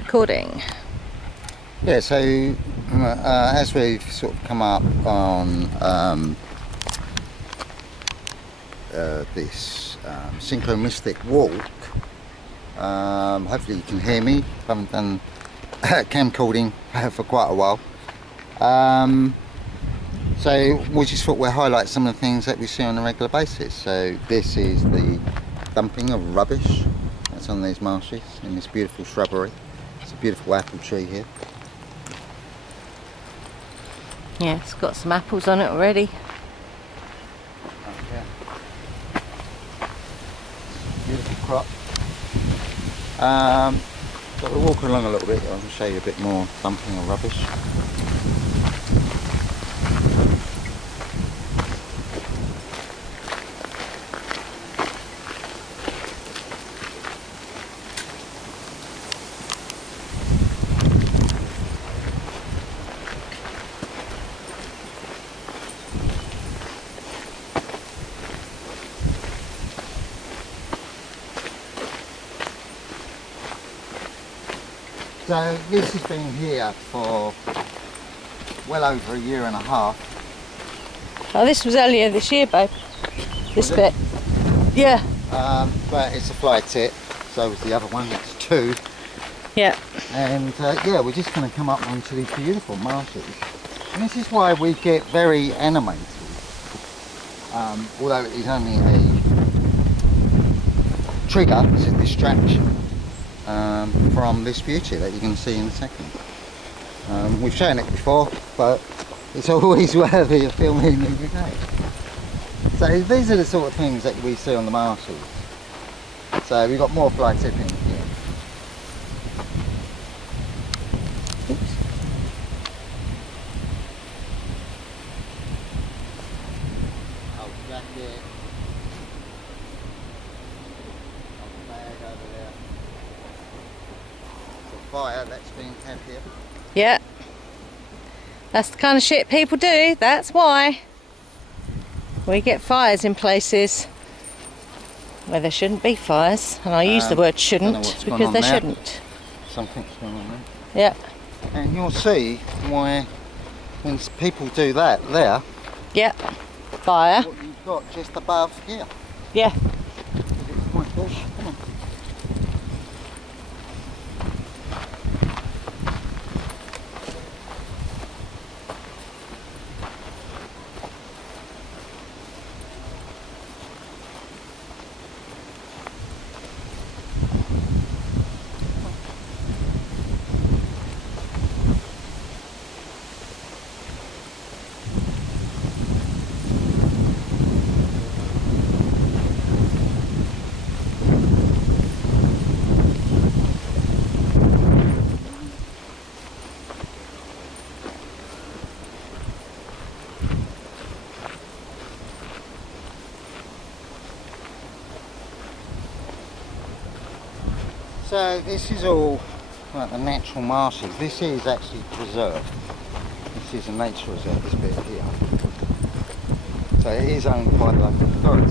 recording. Yeah, so as we've sort of come up on this synchronistic walk, hopefully you can hear me. I haven't done camcording for quite a while. So we just thought we'd highlight some of the things that we see on a regular basis. So this is the dumping of rubbish that's on these marshes in this beautiful shrubbery. It's a beautiful apple tree here. Yeah, it's got some apples on it already. Oh, yeah. Beautiful crop. So we'll walk along a little bit. I'll show you a bit more dumping of rubbish. So this has been here for well over a year and a half. Oh, this was earlier this year, babe. This bit. Yeah. But it's a fly tip, so was the other one, it's two. Yeah. And yeah, we're just going to come up onto these beautiful marshes. And this is why we get very animated. Although it is only a trigger, it's a distraction. From this beauty that you're going to see in a second. We've shown it before, but it's always worthy of filming every day. So these are the sort of things that we see on the marshes. So we've got more fly tipping here. Oops. Old jacket. Old bag over there. Fire that's being had here. Yeah. That's the kind of shit people do. That's why we get fires in places where there shouldn't be fires. And I use the word shouldn't because there shouldn't. Something's going on there. Yeah. And you'll see why when people do that there. Yeah. Fire. What you've got just above here. Yeah. It's quite good. Come on. So this is all like the natural marshes. This is actually preserved. This is a nature reserve, this bit here. So it is owned by the local authority.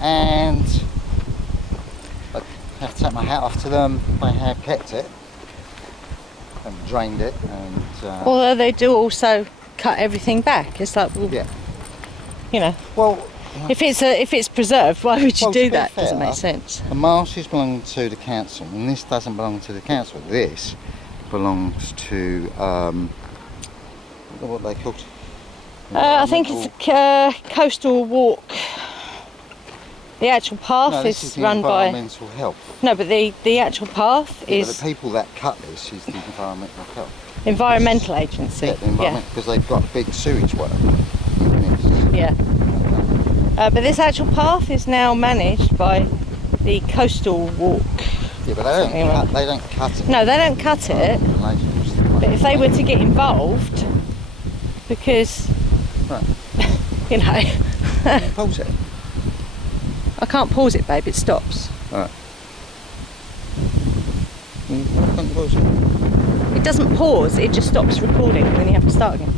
And I have to take my hat off to them. They have kept it and drained it. And Although they do also cut everything back. It's like, well, yeah. You know. Well, if it's preserved, why would you well, do that? Fair, Doesn't make sense. The marshes belong to the council, and this doesn't belong to the council. This belongs to what are they called? I think it's a coastal walk. The actual path is run by environmental health. No, but the actual path is the people that cut this is the environmental health. Environmental agency. Yeah, the environment, because they've got big sewage work. Yeah. But this actual path is now managed by the coastal walk. Yeah, but they don't cut it. No, they don't cut it. But if they were to get involved, because right. you know, pause it. I can't pause it, babe. It stops. Right. Can't pause it. It doesn't pause. It just stops recording, and then you have to start again.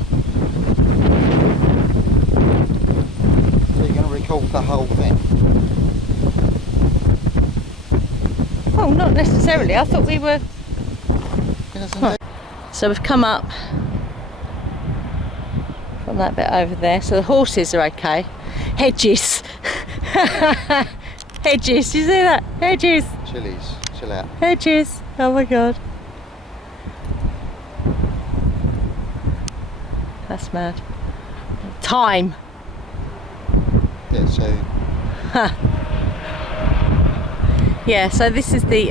So you're going to record the whole thing. Oh, Oh, not necessarily. I thought we were... So we've come up from that bit over there. So the horses are okay. Hedges. Hedges, you see that? Hedges. Chilies, chill out. Hedges. Oh my god. That's mad. Time. Yeah, so... Yeah, so this is the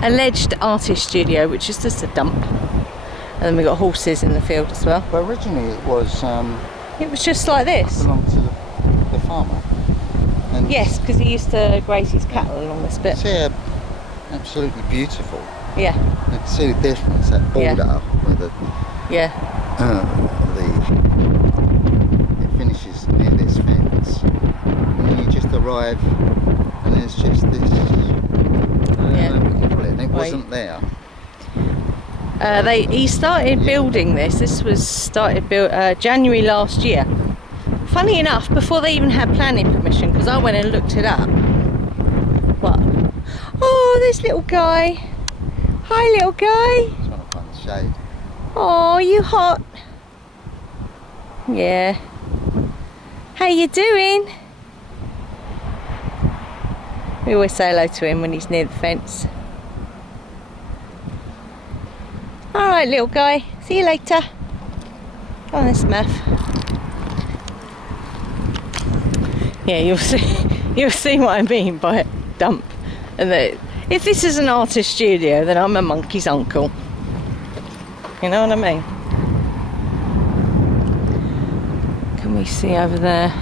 alleged artist studio, which is just a dump. And then we've got horses in the field as well. But originally it was... it was just like this. belonged to the farmer. And Yes, because he used to graze his cattle along this bit. it's absolutely beautiful. Yeah, You can see the difference, that border Yeah. where the it finishes near this fence. And then you just arrive and there's just this, and it wasn't there. he started building this. This was started January last year. Funny enough, before they even had planning permission, because I went and looked it up. What? Oh, this little guy. Hi, little guy. Just want to find the shade. Oh, you hot? Yeah. How you doing? We always say hello to him when he's near the fence. Alright, little guy. See you later. Go on this Math. Yeah, you'll see what I mean by dump. And if this is an artist studio, then I'm a monkey's uncle. You know what I mean? Can we see over there?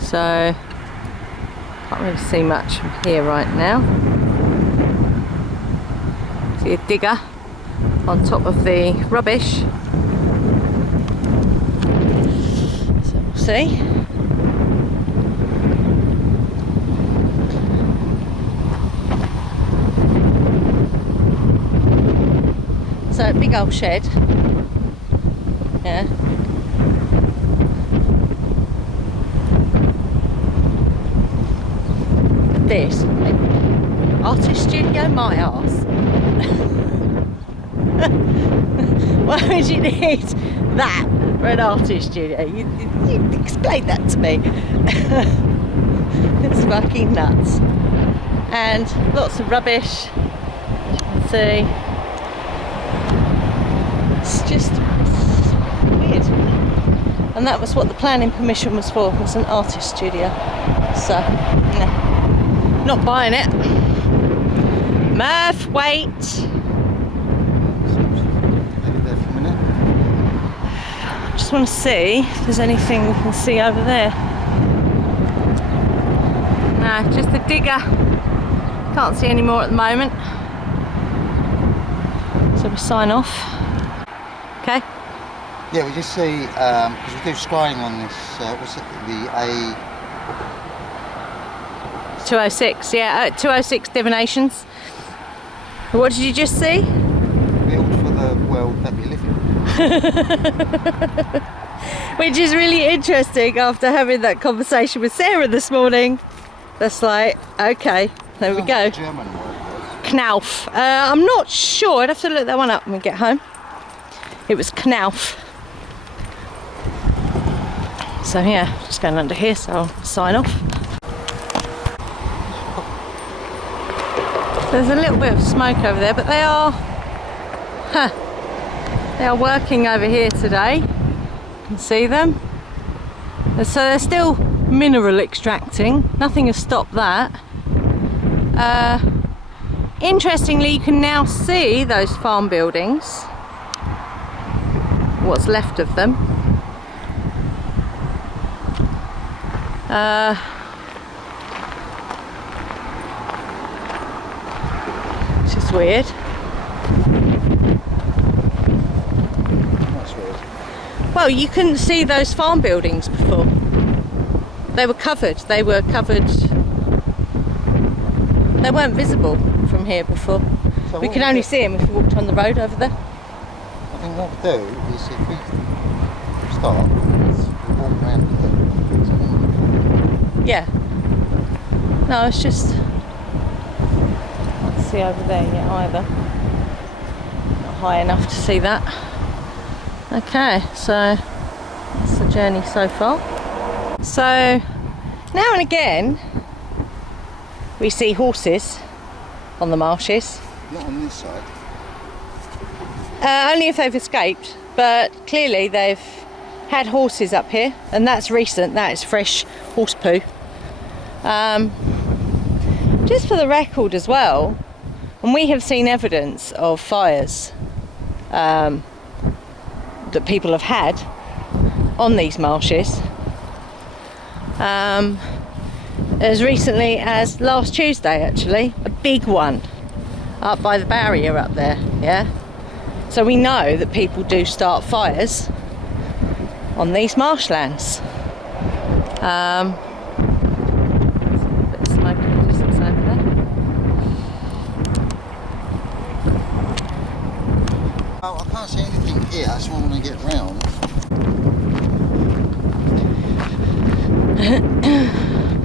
So, can't really see much from here right now. See a digger on top of the rubbish. So we'll see. So a big old shed. Yeah. This artist studio, my arse. Why would you need that for an artist studio? You explain that to me. It's fucking nuts. And lots of rubbish, as you can see. It's just weird. And that was what the planning permission was for, was an artist studio. So, no, not buying it. Murph, wait. Maybe there for a minute. Just want to see if there's anything we can see over there. No, just the digger. Can't see any more at the moment. So we'll sign off. Okay. Yeah, we just see, because we do scrying on this, what's it, the A... 206, yeah, 206 divinations. What did you just see? built for the world that we live in. Which is really interesting after having that conversation with Sarah this morning. That's like, okay, there we go. German word was. Knauf. I'm not sure, I'd have to look that one up when we get home. It was Knauf. So yeah, just going under here, so I'll sign off. There's a little bit of smoke over there, but they are working over here today. You can see them. So they're still mineral extracting. Nothing has stopped that. Interestingly, you can now see those farm buildings. What's left of them. It's just weird. That's weird. Well, you couldn't see those farm buildings before. They were covered. They weren't visible from here before. So We what could we only do- see them if we walked on the road over there. I think what we do is if we start, is we walk around here, so then we Yeah. No, it's just... Can't see over there yet either. Not high enough to see that. Okay, so that's the journey so far. So now and again we see horses on the marshes. Not on this side. Only if they've escaped, but clearly they've had horses up here, and that's recent. That is fresh horse poo. Just for the record as well, and we have seen evidence of fires that people have had on these marshes as recently as last Tuesday, actually, a big one up by the barrier up there. Yeah, so we know that people do start fires on these marshlands. Bit of smoke in the distance over there. Oh, I can't see anything here, that's why I want to get round.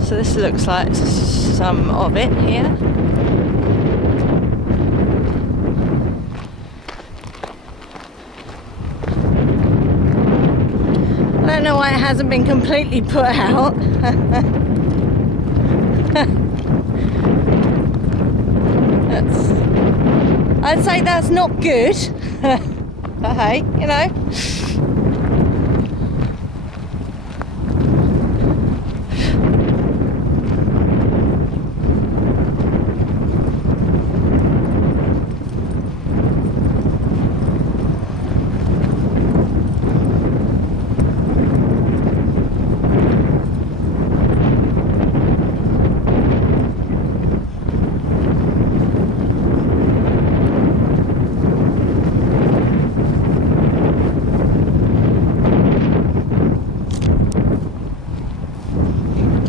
So this looks like some of it here. I don't know why it hasn't been completely put out. I'd say that's not good. But hey, you know.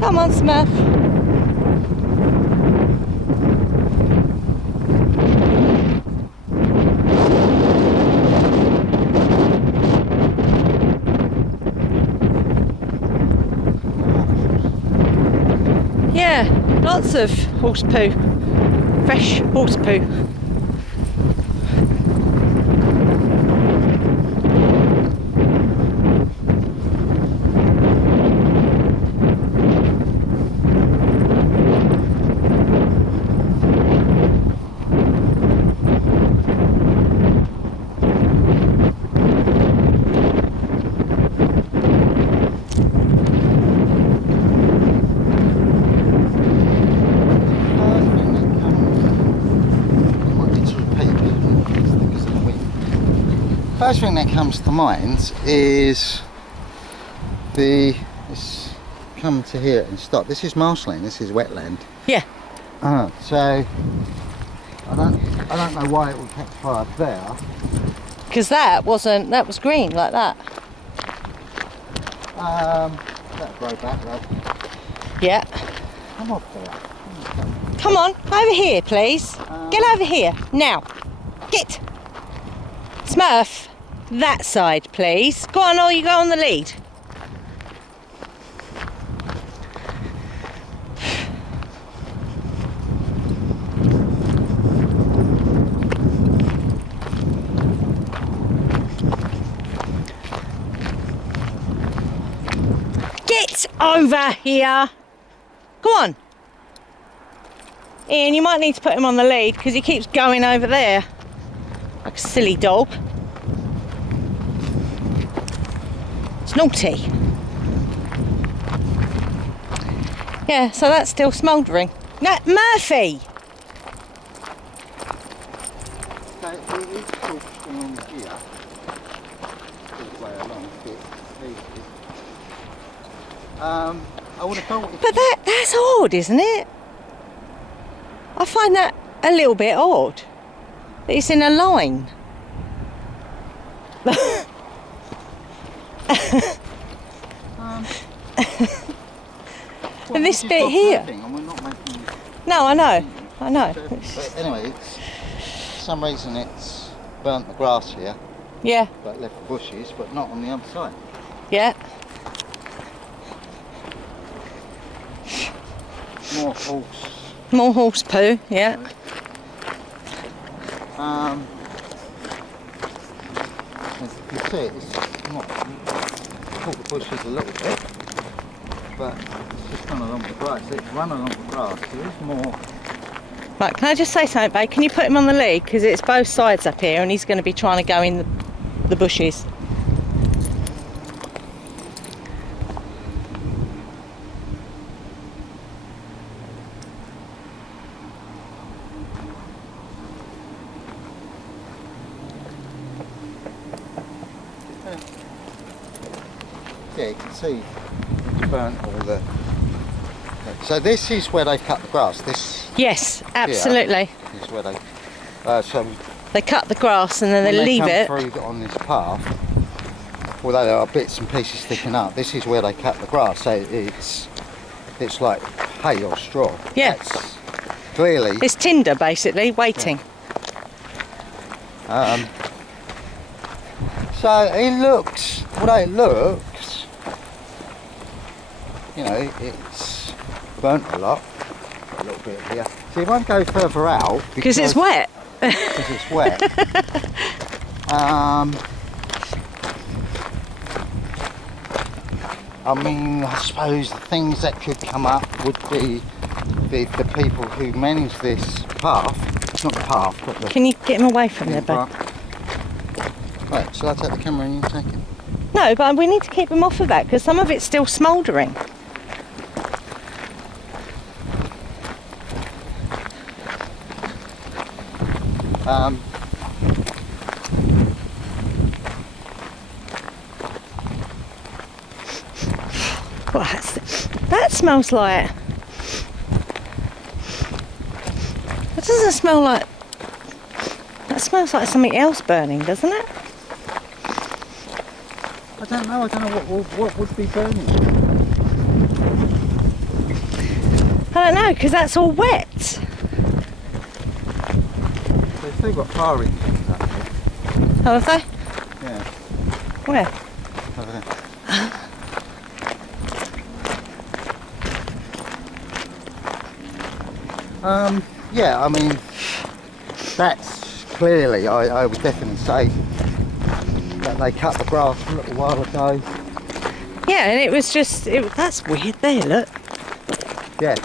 Come on, Smurf. Yeah, lots of horse poo. Fresh horse poo. First thing that comes to mind is this come to here and stop. This is marshland, this is wetland. Yeah. So I don't know why it would catch fire there. Because that was green like that. That'll grow back though. Yeah. Come off there. Come on, over here, please. Get over here now. Get. Smurf, that side, please. Go on, or you go on the lead. Get over here. Go on. Ian, you might need to put him on the lead because he keeps going over there like a silly dog. It's naughty. Yeah, so that's still smouldering. No, Murphy! So it is torched along here. All the way along. I would have thought... But that's odd, isn't it? I find that a little bit odd. That it's in a line. And this bit here. And we're not making... No, I know. But anyway, for some reason it's burnt the grass here, Yeah, but left the bushes, but not on the other side. yeah. more horse. More horse poo, yeah. As you can see, it's not caught the bushes a little bit, but it's just gone along the grass. It's run along the grass. There is more. Right, can I just say something, babe? Can you put him on the lead? Because it's both sides up here and he's going to be trying to go in the bushes. Yeah, you can see it's burnt all the... So this is where they cut the grass. This Yes, absolutely. is where they... so They cut the grass and then when they leave come it. through on this path, although there are bits and pieces sticking up, this is where they cut the grass. So it's like hay or straw. Yeah. That's clearly... It's tinder, basically, waiting. So it looks, although it looks, you know, it's burnt a lot, a little bit here. So it won't go further out Because it's wet. Because it's wet. I mean, I suppose the things that could come up would be the people who manage this path, not the path, but the... Can you get him away from there, babe? Right, shall I take the camera and you take it? No, but we need to keep him off of that because some of it's still smouldering. Well, that smells like... That doesn't smell like... That smells like something else burning, doesn't it? I don't know what would be burning. I don't know, because that's all wet. They've still got fire engines up here. Oh, have they? Yeah, Where? over there. Yeah, I mean, that's clearly, I would definitely say that they cut the grass a little while ago. Yeah, and it was just... that's weird there, look. Yeah.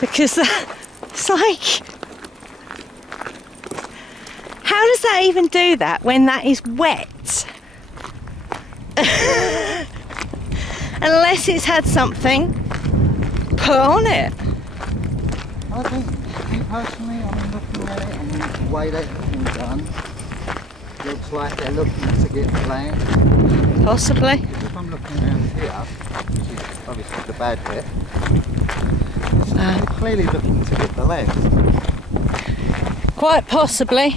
Because it's like... How does that even do that when that is wet? Unless it's had something put on it. I think, me personally, I mean, looking at it, I mean, the way that it's been done, looks like they're looking to get the land. Possibly. Because if I'm looking around here, which is obviously the bad bit, they're clearly looking to get the land. Quite possibly.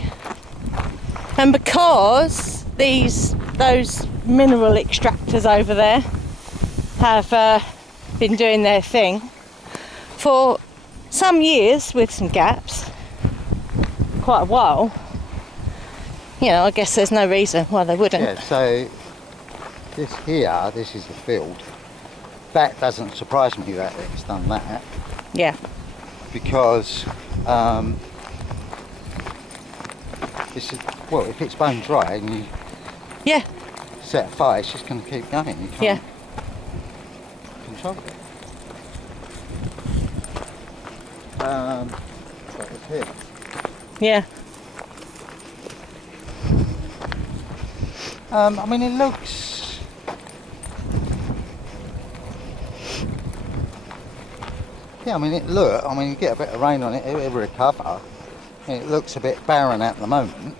And because those mineral extractors over there have been doing their thing for some years with some gaps, quite a while, you know, I guess there's no reason why they wouldn't. Yeah, so this here, this is the field. That doesn't surprise me that it's done that. Yeah. Because this is, well, if it's bone dry and you Yeah. set a fire, it's just going to keep going. You can't Yeah. control it. But it's here. Yeah. I mean, it looks... Yeah, I mean, you get a bit of rain on it, it will recover. It looks a bit barren at the moment.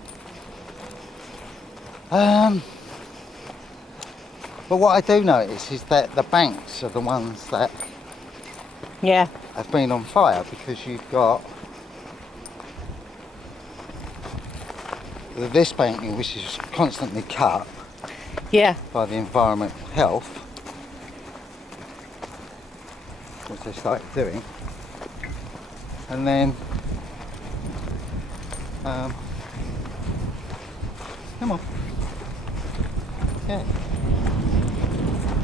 But what I do notice is that the banks are the ones that Yeah. have been on fire, because you've got this bank which is constantly cut Yeah. by the environmental health, which they started doing, and then come on, Yeah.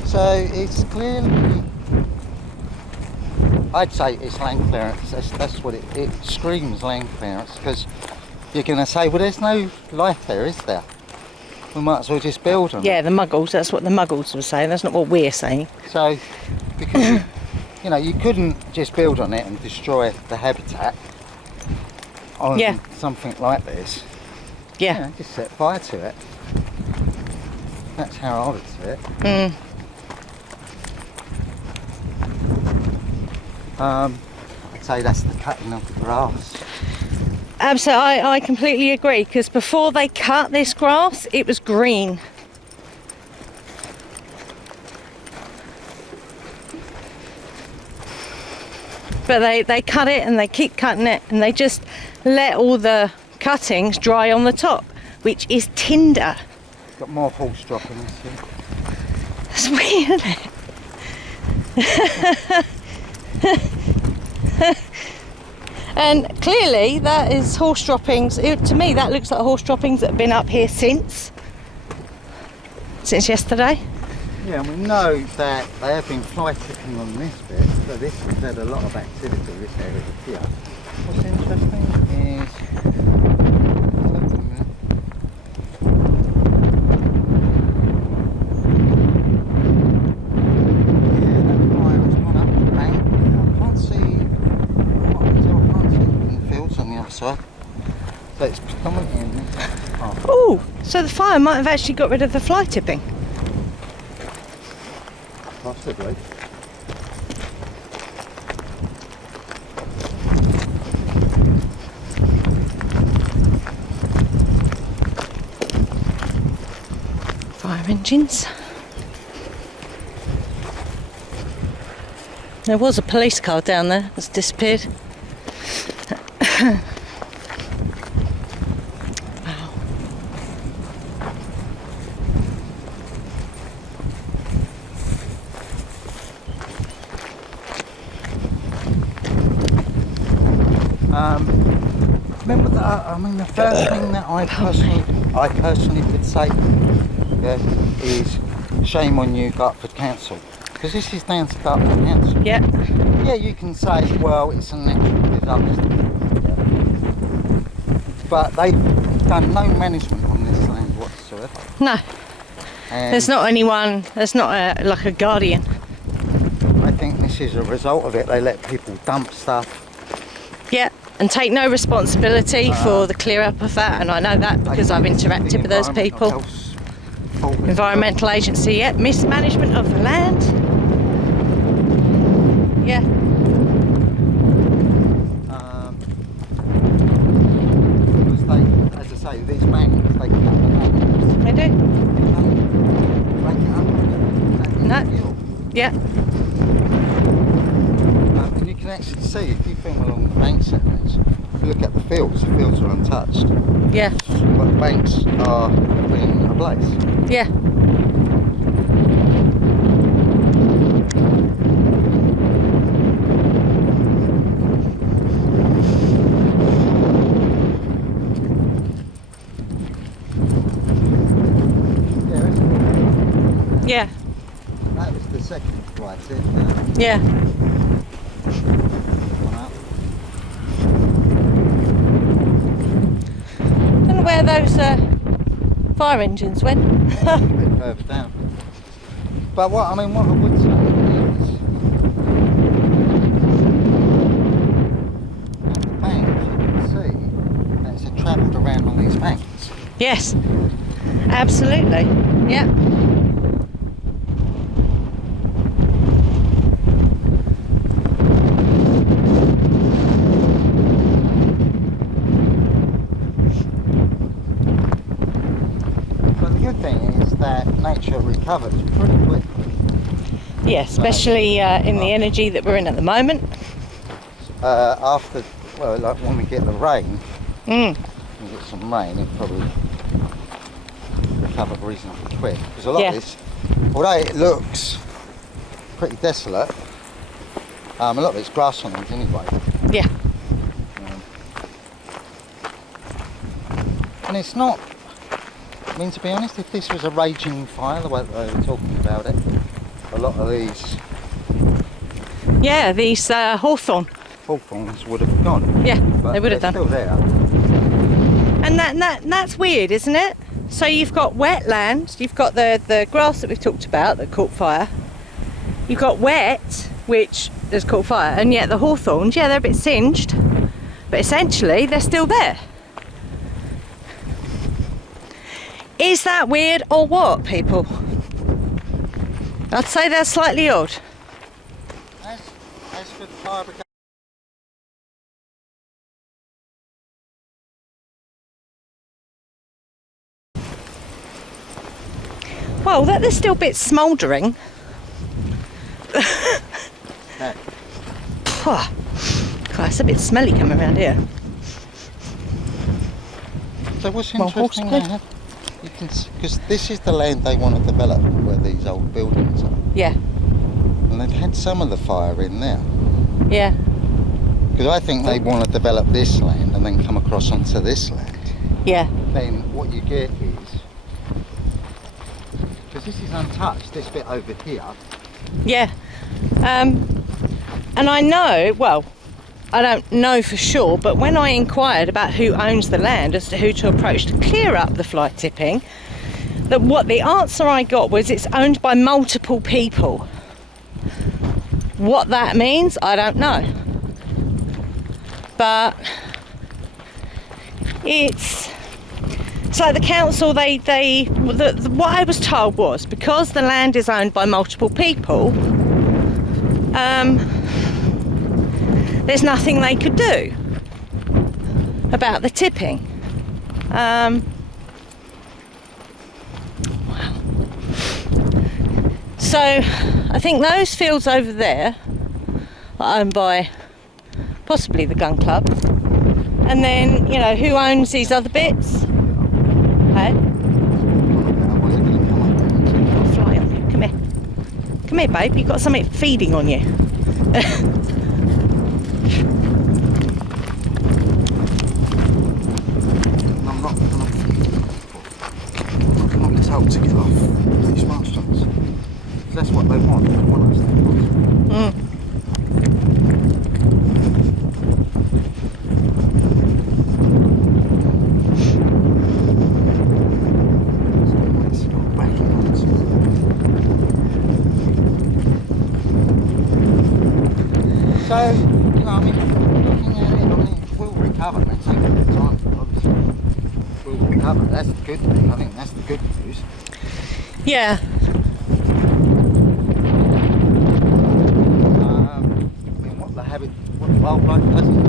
So it's clearly, I'd say it's land clearance. That's what it screams, land clearance, because you're going to say, well, there's no life there, is there? We might as well just build on Yeah, it. the muggles, that's what the muggles were saying, that's not what we're saying. So, because, you know, you couldn't just build on it and destroy the habitat on something like this. Yeah. You know, just set fire to it. That's how I would see it. I'd say that's the cutting of the grass. Absolutely, I completely agree, because before they cut this grass, it was green. But they cut it and they keep cutting it, and they just let all the cuttings dry on the top, which is tinder. Got more horse droppings here. That's weird, isn't it? And clearly that is horse droppings. To me that looks like horse droppings that have been up here since yesterday. Yeah, and we know that they have been fly tipping on this bit, so this has had a lot of activity, this area here. What's interesting is, yeah, that fire has gone up the bank. I can't see in the fields on the other side. So it's predominantly in this part. Oh, so the fire might have actually got rid of the fly tipping. Possibly. Fire engines. There was a police car down there that's disappeared. Wow. Remember that? I mean, the first thing that I personally would say, is shame on you, Dartford Council, because this is down to Dartford Council. Yeah. Yeah, you can say, well, it's a natural disaster, but they've done no management on this land whatsoever. No. And There's not anyone. There's not like a guardian. I think this is a result of it. They let people dump stuff. Yeah. And take no responsibility for the clear up of that, and I know that because I've interacted with those people. Environmental agency, yeah, mismanagement of the land. Yeah. Because they, as I say, these banks, they cut the banks. They do. Break it up. No. Yeah. And you can actually see, if you film along the bank segments, if you look at the fields are untouched. Yeah. But the banks are in a place. Yeah. Yeah. That was the second flight, isn't it? Yeah. Don't know where those fire engines went. A bit further down. But what I would say is, at the bank, you can see that it's travelled around on these banks. Yes. Absolutely. Yeah. Nature recovers pretty quickly. Yeah, especially in the energy that we're in at the moment. After, well, like when we get the rain, Mm. we get some rain, it'll probably recover reasonably quick. Because a lot of this, although it looks pretty desolate, a lot of it's grasslands anyway. Yeah. And it's not I mean, to be honest, if this was a raging fire, the way that they were talking about it, a lot of these Yeah, these hawthorn. hawthorns would have gone. Yeah, But they would have they're done. still there. And that's weird, isn't it? So you've got wetland, you've got the grass that we've talked about that caught fire. You've got wet, which has caught fire, and yet the hawthorns, yeah, they're a bit singed, but essentially they're still there. Is that weird or what, people? I'd say they're slightly odd. As for the fire brigade, Well, there's still bits smouldering. no. God, it's a bit smelly coming around here. So what's Well, interesting horse there, you can, because this is the land they want to develop where these old buildings are. Yeah, And they've had some of the fire in there. yeah, Because I think they want to develop this land and then come across onto this land. yeah, Then what you get is, because this is untouched, this bit over here, yeah. And I know, well, I don't know for sure, but when I inquired about who owns the land as to who to approach to clear up the fly tipping, that what the answer I got was it's owned by multiple people. What that means, I don't know. But it's like the council, what I was told was because the land is owned by multiple people, there's nothing they could do about the tipping. So I think those fields over there are owned by possibly the gun club, and then who owns these other bits? Hey, fly on you. Come here, babe. You've got something feeding on you. I'm not told to get off these milestones. That's what they want. They want us to. So, I mean, looking at it, we'll recover. It's taking a bit of time, obviously. We'll recover. That's the good thing. I think that's the good news. Yeah. I mean, what the wildlife doesn't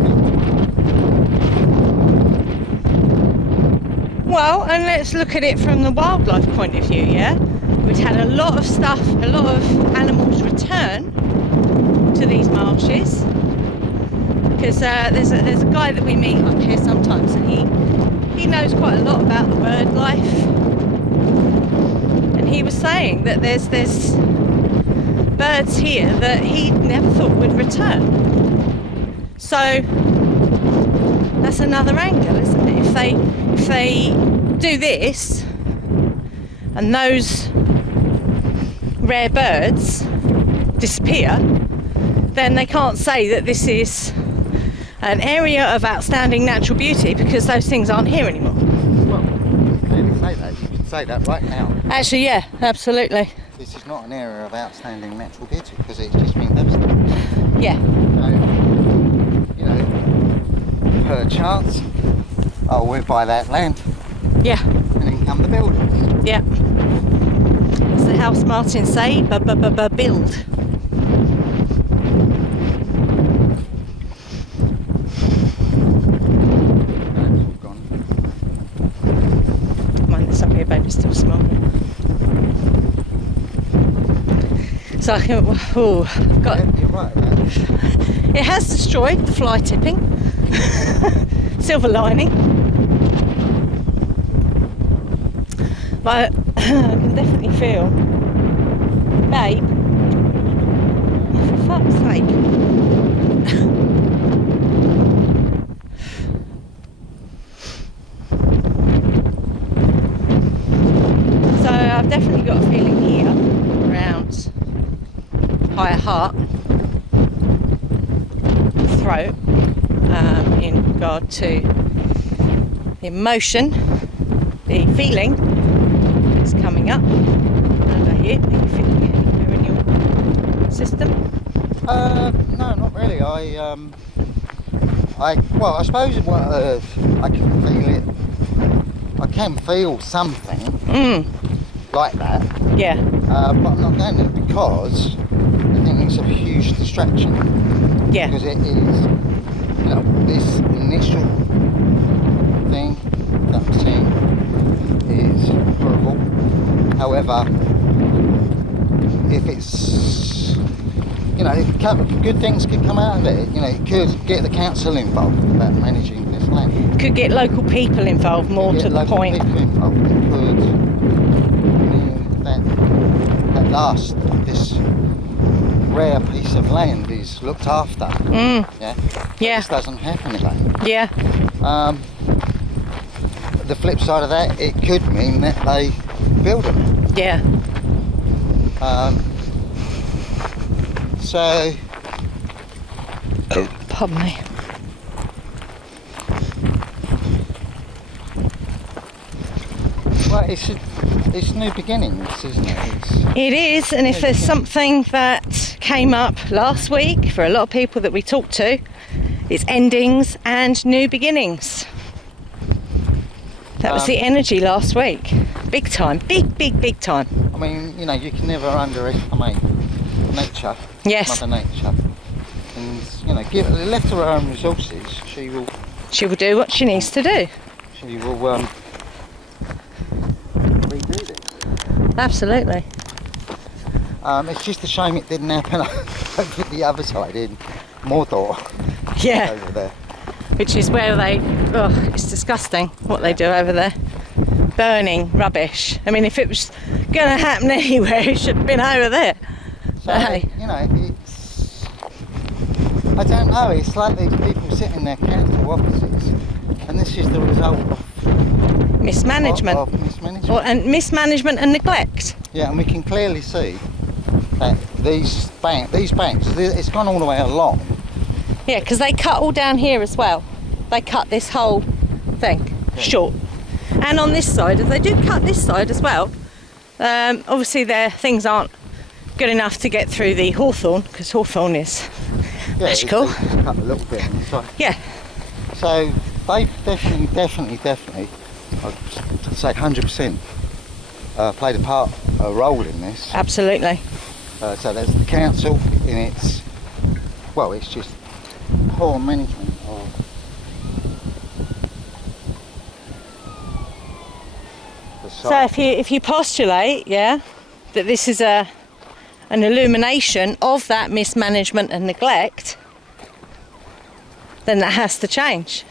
do. Well, and let's look at it from the wildlife point of view, yeah? We've had a lot of animals return to these marshes, because there's a guy that we meet up here sometimes, and he knows quite a lot about the bird life, and he was saying that there's birds here that he never thought would return. So that's another angle, isn't it? If they do this and those rare birds disappear, then they can't say that this is an area of outstanding natural beauty, because those things aren't here anymore. Well, you can clearly say that. You can say that right now. Actually, yeah, absolutely. This is not an area of outstanding natural beauty because it's just been devastated. Yeah. So, per chance, we'll buy that land. Yeah. And then come the buildings. Yeah. As the house Martins say, build. Sorry, baby's still small. So I can, I've got. Yeah, you're right. It has destroyed the fly tipping. Silver lining. But I can definitely feel, babe. For fuck's sake. I've definitely got a feeling here around higher heart, throat, in regard to the emotion, the feeling is coming up. How about you? Are you feeling it anywhere in your system? No, not really. Well, I suppose I can feel it. I can feel something like that. Yeah. But I'm not going there because I think it's a huge distraction. Yeah. Because it is, this initial thing that I'm seeing is horrible. However, if it's, good things could come out of it. It could get the council involved about managing this land. Could get local people involved, more to the point. People involved. It could mean that at last this rare piece of land is looked after. Yeah. Yeah. This doesn't happen again. Yeah. The flip side of that, it could mean that they build them. Yeah. So. Pardon me. Well, it's new beginnings, isn't it? It is, and if there's something that came up last week for a lot of people that we talked to, it's endings and new beginnings. That was the energy last week. Big time. Big time. I mean, you can never underestimate nature. Yes. Mother Nature. And, give left to her own resources, she will do what she needs to do. She will redo this. Absolutely. It's just a shame it didn't happen over the other side in Mordor. Yeah. Over there. Which is where it's disgusting what they do over there. Burning rubbish. I mean, if it was going to happen anywhere, it should have been over there. So, hey. It's, I don't know, it's like these people sit in their council offices, and this is the result of mismanagement. Of mismanagement. And mismanagement and neglect. Yeah, and we can clearly see that these banks, it's gone all the way along. Yeah, because they cut all down here as well. They cut this whole thing short. And on this side, if they do cut this side as well, obviously their things aren't good enough to get through the hawthorn, because hawthorn is magical. It's cut a little bit on the side. Yeah. So they definitely, I'd say 100% played a role in this. Absolutely. So there's the council in its, it's just poor management of the site. So if you postulate, that this is an illumination of that mismanagement and neglect, then that has to change.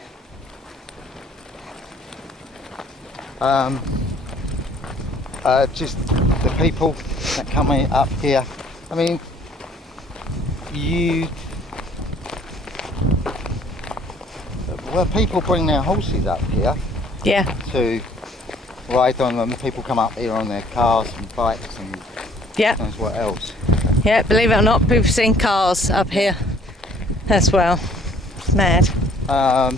Just the people that come up here. I mean, people bring their horses up here. Yeah. To ride on them. People come up here on their cars and bikes and knows what else. Yeah, believe it or not, people seen cars up here as well. It's mad. I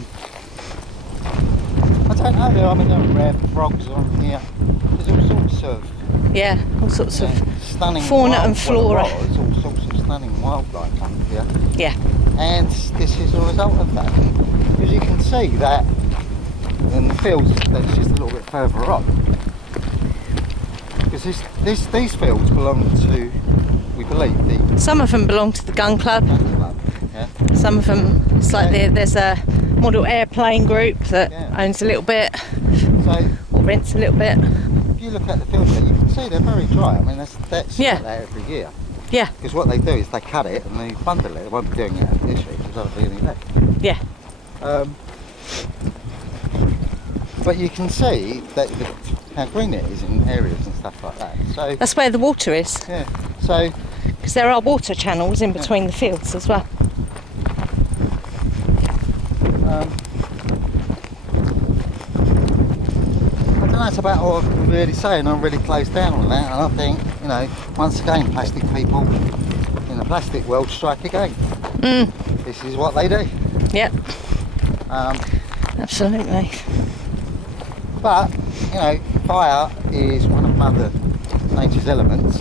don't know though, I mean there are rare frogs on here. There's all sorts of all sorts of stunning fauna and flora. There's all sorts of stunning wildlife up here. Yeah. And this is a result of that. Because you can see that in the fields that's just a little bit further up. Because these fields belong to, we believe, some of them belong to the gun club. Yeah. Some of them, it's like there's a model airplane group that owns a little bit, or rents a little bit. If you look at the fields there, you can see they're very dry. I mean, that's like that every year. Yeah. Because what they do is they cut it and they bundle it. They won't be doing it this year because there'll be any left. Yeah. But you can see that how green it is in areas and stuff like that. So that's where the water is. Yeah. So because there are water channels in between the fields as well. I don't know. about all I can really say, and I'm really closed down on that. And I think, you know, once again, plastic people in the plastic world strike again. This is what they do. Yep. Absolutely. But, you know, fire is one of Mother Nature's elements.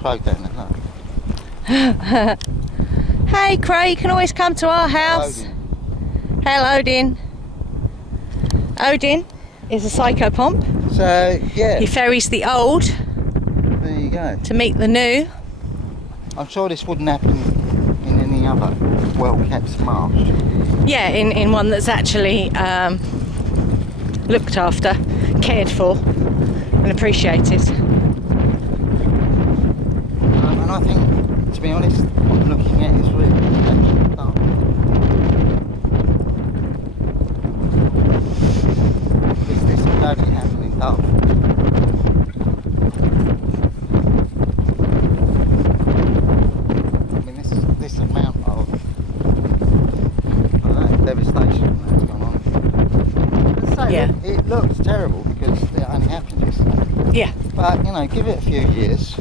Crow down there, look. Hey Crow, you can always come to our house. Hello, Odin. Odin is a psychopomp. So, yeah. He ferries the old There you go. to meet the new. I'm sure this wouldn't happen in any other well-kept marsh. Yeah, in one that's actually looked after, cared for and appreciated. And I think, to be honest, what I'm looking at is really dark. This would only happen in Dartford. I mean, this amount of devastation that's gone on. So Yeah. it looks terrible because it only happened yesterday. Yeah, But, you know, give it a few years.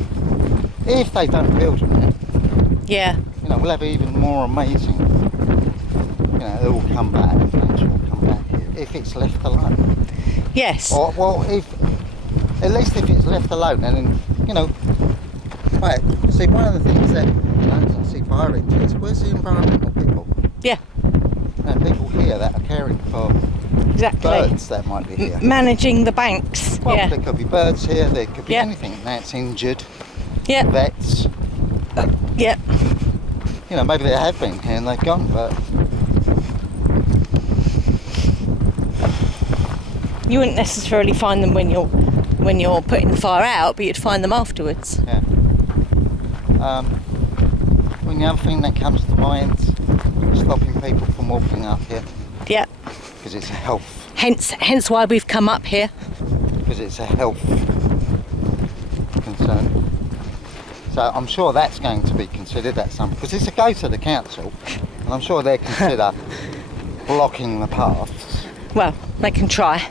If they don't build on it, yeah, you know, we'll have even more amazing, you know, it will come back, nature will come back if it's left alone. yes. Or, well, at least if it's left alone, and then, you know, right, see, one of the things that, you know, I see fire is, where's the environmental people? Yeah, You know, people here that are caring for exactly. birds that might be here. Managing the banks. Well, Yeah, there could be birds here, there could be Yeah. anything that's injured, yeah, vets. yeah. You know, maybe they have been here and they've gone, but You wouldn't necessarily find them when you're putting the fire out, but you'd find them afterwards. yeah. When the other thing that comes to mind, stopping people from walking up here, Yeah. because it's a health, Hence why we've come up here. because it's a health concern. So I'm sure that's going to be considered at some, because it's a go to the council, and I'm sure they'll consider blocking the paths. Well, they can try.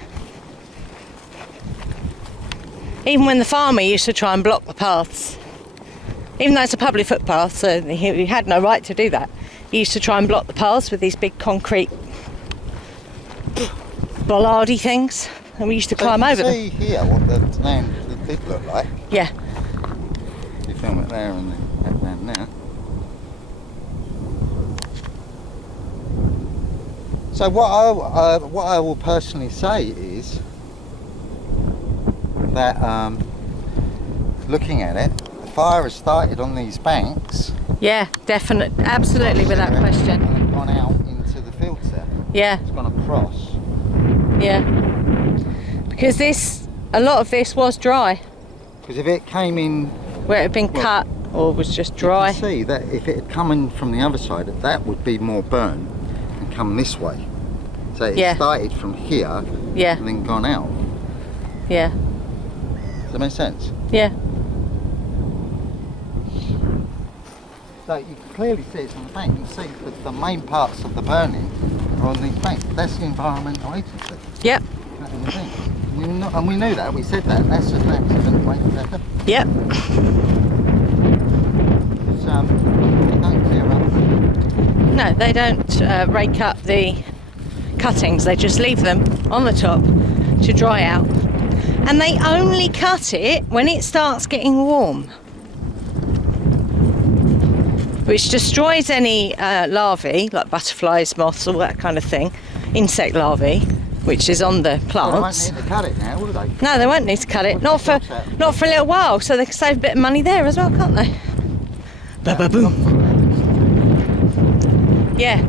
Even when the farmer used to try and block the paths, even though it's a public footpath, so he had no right to do that. He used to try and block the paths with these big concrete bollardy things, and we used to climb over them. See here what the land did look like. Yeah, You film it there and that land there. So what I will personally say is that looking at it, the fire has started on these banks. yeah, definite, absolutely, without question. And it's gone out into the fields there. Yeah, It's gone across. yeah. Because a lot of this was dry, Because if it came in, where it had been cut or was just dry. you can see that if it had come in from the other side, that would be more burn and come this way. So it Yeah. started from here Yeah, and then gone out. yeah, Does that make sense? yeah, So you can clearly see it's on the bank. You can see that the main parts of the burning are on these banks. That's the environmental agency. yep, That's the thing. And we knew that. We said that. That's just an accident waiting to happen. yep. It's, they don't clear up. No, they don't rake up the cuttings, they just leave them on the top to dry out. And they only cut it when it starts getting warm, which destroys any larvae, like butterflies, moths, all that kind of thing, insect larvae, which is on the Well, they won't plants. need to cut it now, will they? No, they won't need to cut it, not for a little while, so they can save a bit of money there as well, can't they? Ba-ba-boom. Yeah.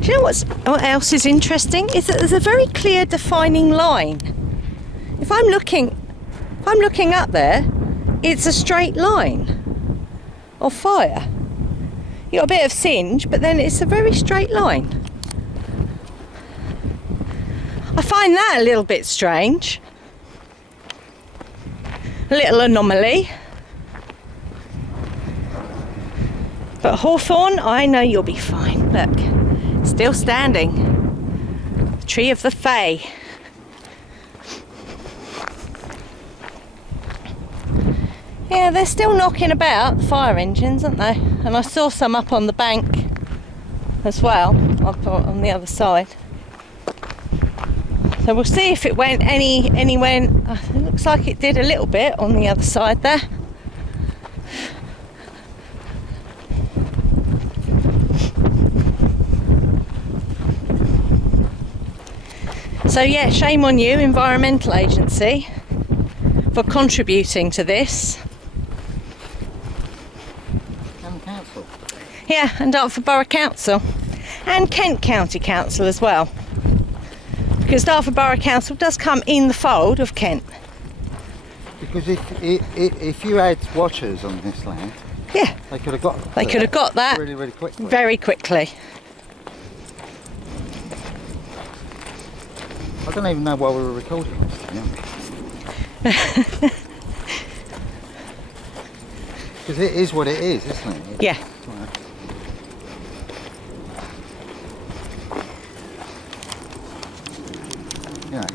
Do you know what else is interesting? Is that there's a very clear defining line. If I'm looking up there, it's a straight line of fire. You got a bit of singe, but then it's a very straight line. I find that a little bit strange. A little anomaly. But Hawthorn, I know you'll be fine. Look, it's still standing. The tree of the Fae. Yeah, they're still knocking about, the fire engines, aren't they? And I saw some up on the bank as well, up on the other side. So we'll see if it went anywhere. It looks like it did a little bit on the other side there. So yeah, shame on you, Environmental Agency, for contributing to this. And council. Yeah, and Dartford Borough Council. And Kent County Council as well. Because Dartford Borough Council does come in the fold of Kent. Because if you had watchers on this land, Yeah, they could have got that really, really quickly. very quickly. I don't even know why we were recording this, to be honest. Because it is what it is, isn't it? Yeah. Yeah,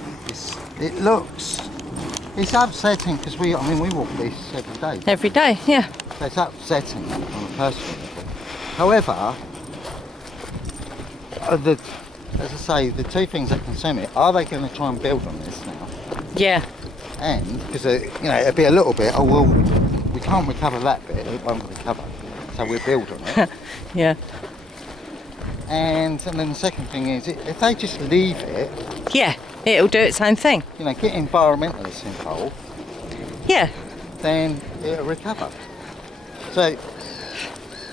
it's upsetting because we walk this every day. Every day, yeah. So it's upsetting on a personal level. However, as I say, the two things that concern me, are they going to try and build on this now? Yeah. And, because, it'll be a little bit, oh well, we can't recover that bit, it won't recover, so we'll build on it. Yeah. And then the second thing is, if they just leave it, Yeah, it'll do its own thing. get environmentalists involved, Yeah. then it'll recover. So,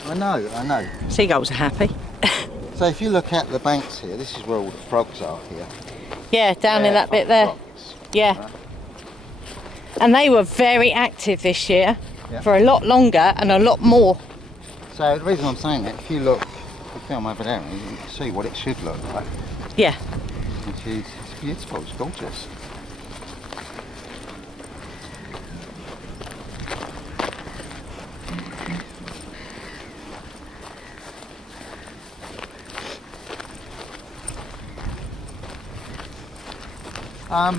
I know. Seagulls are happy. So if you look at the banks here, this is where all the frogs are here. Yeah, down in that bit there. Frogs. Yeah. Right. And they were very active this year. Yeah. For a lot longer and a lot more. So the reason I'm saying that, if you film over there, you can see what it should look like. Yeah. Which is, it's beautiful, it's gorgeous.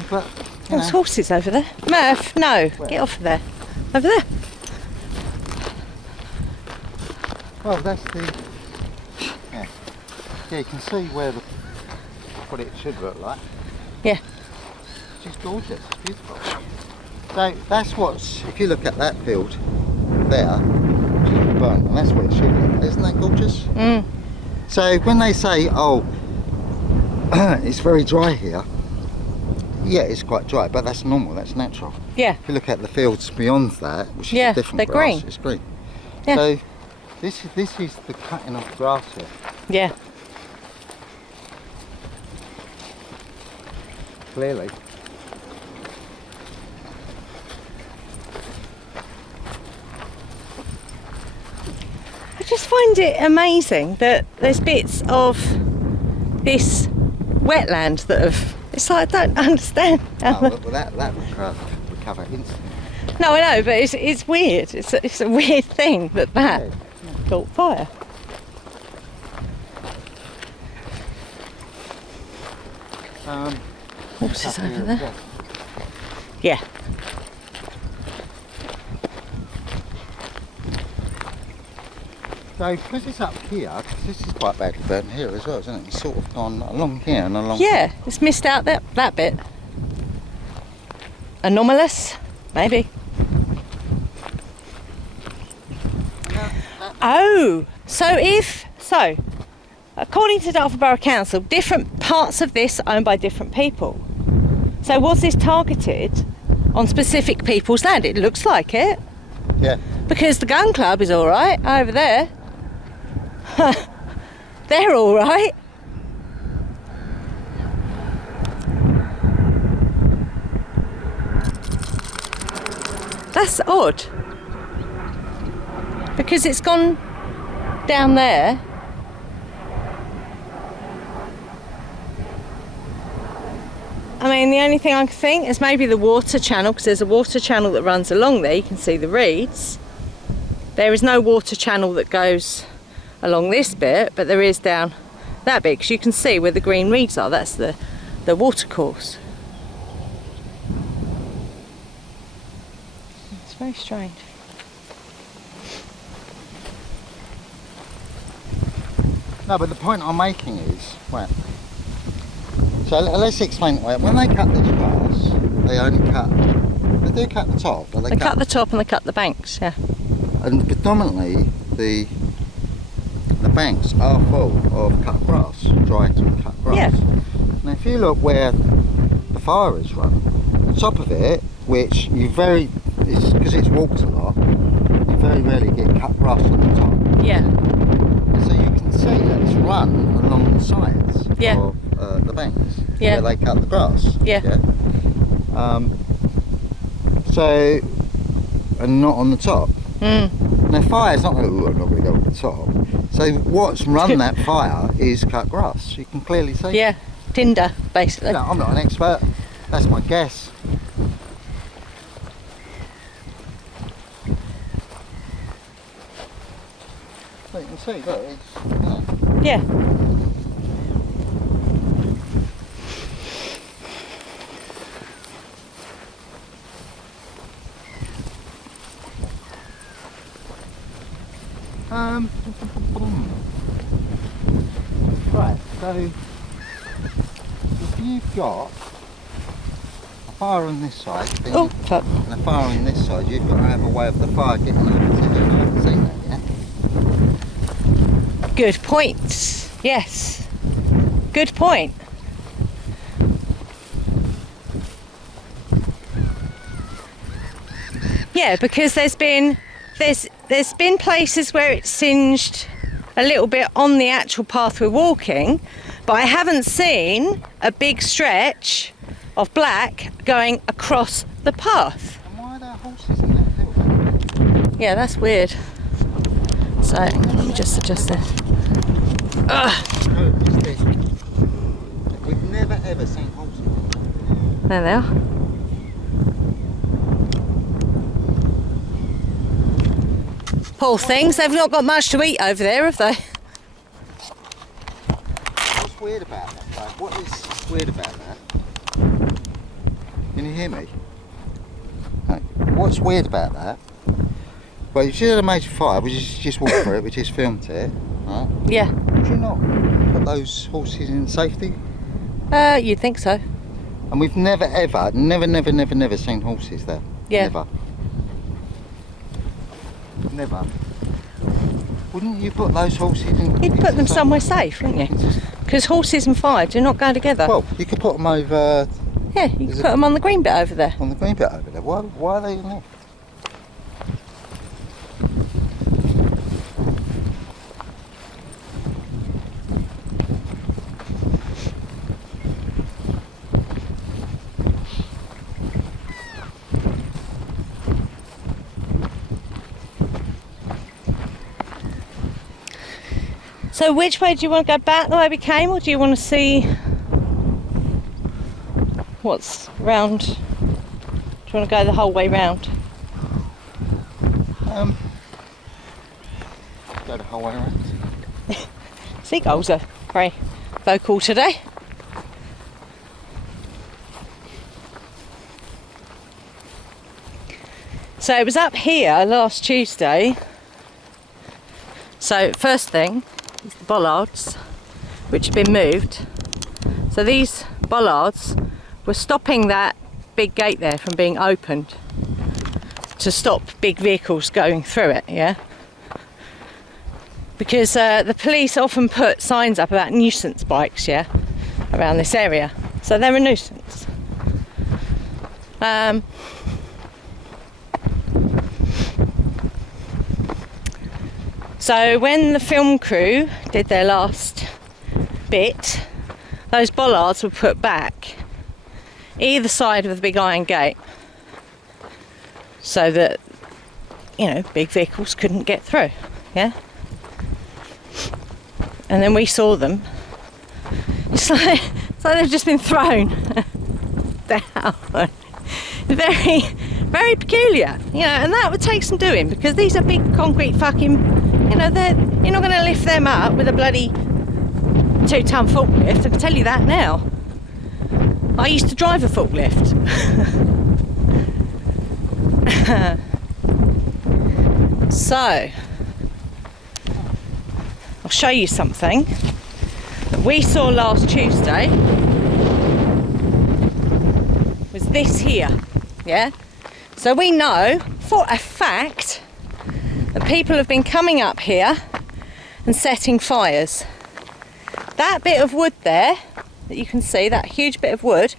But There's horses over there. Murph, no, Where? get off of there. Over there. well, that's the yeah. You can see what it should look like. Yeah. It's just gorgeous, it's beautiful. So that's what's, if you look at that field there, which is burnt, and that's what it should look like. Isn't that gorgeous? Mm. So when they say, oh, it's very dry here, yeah, it's quite dry, but that's normal, that's natural. Yeah. If you look at the fields beyond that, which is Yeah, a different they're grass, green. it's green. Yeah. So this is the cutting of grass here. Yeah. Clearly. I just find it amazing that there's bits of this wetland that have. It's like I don't understand. Oh, well, that will recover instantly. No, I know, but it's weird. It's a weird thing that Yeah. caught fire. Horses up over here there. as well. Yeah. So because it's up here, 'cause this is quite badly burnt here as well, isn't it? It's sort of gone along here and along. Yeah, it's missed out that bit. Anomalous, maybe. Oh, so according to Dartford Borough Council, different parts of this are owned by different people. So was this targeted on specific people's land? It looks like it. Yeah. Because the gun club is all right over there. They're all right. That's odd. Because it's gone down there. I mean, the only thing I can think is maybe the water channel, because there's a water channel that runs along there. You can see the reeds. There is no water channel that goes along this bit, but there is down that bit, because you can see where the green reeds are. That's the watercourse. It's very strange. No, but the point I'm making is, well, so let's explain it. When they cut this grass, they only cut, they do cut the top, but They cut the top and they cut the banks, yeah. And predominantly the banks are full of cut grass, dry cut grass. Yeah. Now if you look where the fire is run, the top of it, which you because it's walked a lot, you very rarely get cut grass on the top. Yeah. So you can see that it's run along the sides Yeah. of the banks Yeah. where they cut the grass. Yeah. So, and not on the top. Mm. Now fire's not going to, I'm not going to go on the top. So what's run that fire is cut grass. You can clearly see. Yeah, tinder, basically. No, I'm not an expert. That's my guess. So you can see, look, it's, Yeah. Right, so if you've got a fire on this side Oh, fuck. and a fire on this side, you've got to have a way of the fire getting over to you. I haven't seen that yet. Good point. Yes. Good point. Yeah, because there's been places where it's singed a little bit on the actual path we're walking, but I haven't seen a big stretch of black going across the path. And why are there horses in that field? Yeah, that's weird. So let me just adjust this. Ugh. We've never ever seen horses. There they are. Poor things, they've not got much to eat over there, have they? What's weird about that? Like, what is weird about that? Can you hear me? No. What's weird about that? Well, you should have a major fire, we just walked through it, we just filmed it, right? Yeah. Would you not put those horses in safety? You'd think so. And we've never ever seen horses there. Yeah. Never. Never. Wouldn't you put those horses in? You'd put them somewhere safe, wouldn't you? Because horses and fire do not go together. Well, you could put them over Yeah, you could put them on the green bit over there. on the green bit over there. Why are they in there? So which way do you want to go, back the way we came, or do you want to see what's round? Do you want to go the whole way round? Go the whole way around. Seagulls are very vocal today. So it was up here last Tuesday. So first thing is the bollards, which have been moved. So these bollards were stopping that big gate there from being opened to stop big vehicles going through it, yeah? Because the police often put signs up about nuisance bikes, yeah, around this area. So they're a nuisance. So when the film crew did their last bit, those bollards were put back either side of the big iron gate so that, you know, big vehicles couldn't get through, yeah? And then we saw them. It's like they've just been thrown down. Very, very peculiar, you know, and that would take some doing, because these are big concrete fucking, you know, you're not going to lift them up with a bloody 2 2-ton forklift, I can tell you that now. I used to drive a forklift. So, I'll show you something that we saw last Tuesday. Was this here, yeah? So we know for a fact that people have been coming up here and setting fires. That bit of wood there that you can see, that huge bit of wood,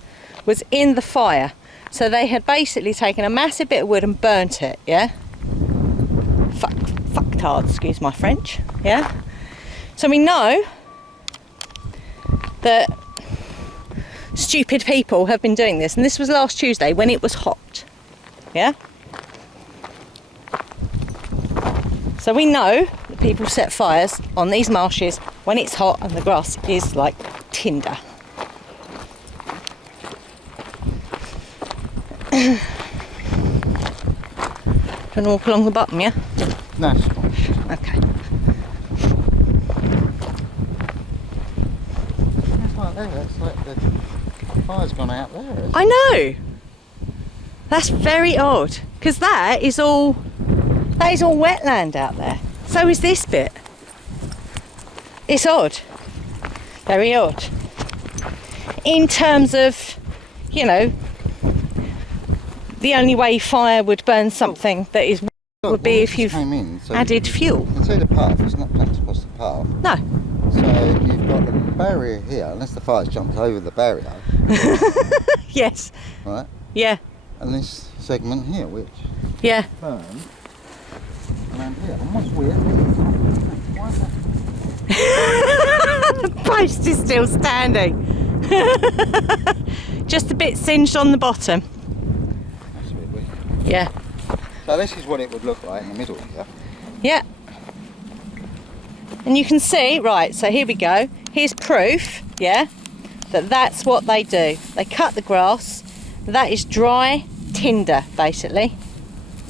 was in the fire. So they had basically taken a massive bit of wood and burnt it, yeah? Fucktard, excuse my French, yeah? So we know that stupid people have been doing this, and this was last Tuesday when it was hot, yeah? So we know that people set fires on these marshes when it's hot and the grass is like tinder. Do you want to walk along the bottom, yeah? No, it's fine. Okay. It's like there, it's like the fire's gone out there. Isn't it? I know. That's very odd, because that is all wetland out there. So is this bit. It's odd. Very odd. In terms of, you know, the only way fire would burn something that is would be if you've added fuel. You can see the path, it's not plants across the path. No. So you've got the barrier here, unless the fire's jumped over the barrier. Yes. Right? Yeah. And this segment here, which Yeah. burned around here. And what's weird, why is that? The post is still standing. Just a bit singed on the bottom. That's a bit weird. Yeah. So this is what it would look like in the middle here. Yeah. And you can see, right, so here we go. Here's proof, yeah, that that's what they do. They cut the grass. That is dry tinder, basically.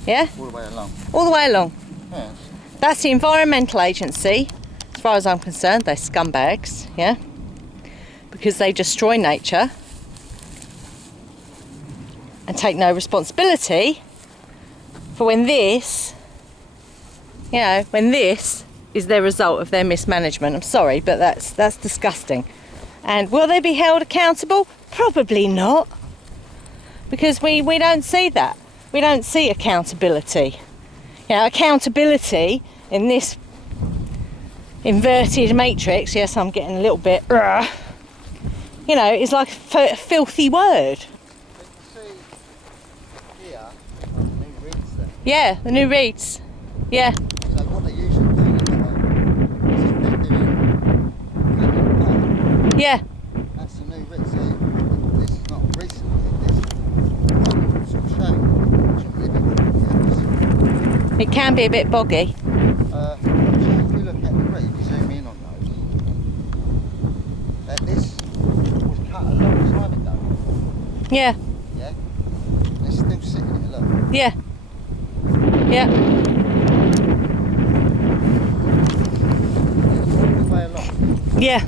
Yeah? All the way along. All the way along. Yes. That's the Environmental Agency. As far as I'm concerned, they're scumbags, yeah? Because they destroy nature and take no responsibility for when this, you know, when this is the result of their mismanagement. I'm sorry, but that's disgusting. And will they be held accountable? Probably not. Because we don't see that. We don't see accountability. You know, accountability in this inverted matrix, yes, I'm getting a little bit, you know, is like a filthy word. Yeah, the new reeds. Yeah. So what they usually do is if they're doing Yeah. that's the new reeds. So this is not recently, this sort of showing. It can be a bit boggy. If you look at the reed, you zoom in on those. That this was cut a long time ago. Yeah. Yeah? And it's still sitting here, look. Yeah. Yeah. All the way along. Yeah.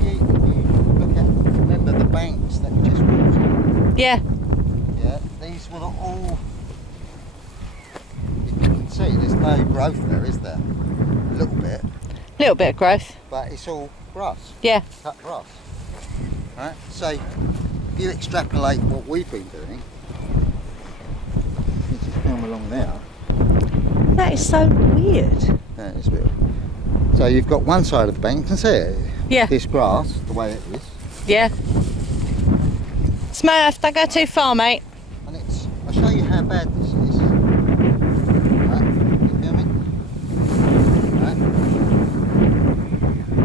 If you look at, remember the banks that we just walked on? Yeah. Yeah, these were all, you can see there's no growth there, is there? A little bit, Little bit of growth. but it's all grass, Yeah. cut grass. Right, so if you extrapolate what we've been doing, you just film along there. That is so weird. Yeah, it's weird. So you've got one side of the bank, you can see it. Yeah. This grass, the way it is, Yeah. Smurf, don't go too far, mate. and it's, I'll show you how bad this is. Right, you feel me? Right.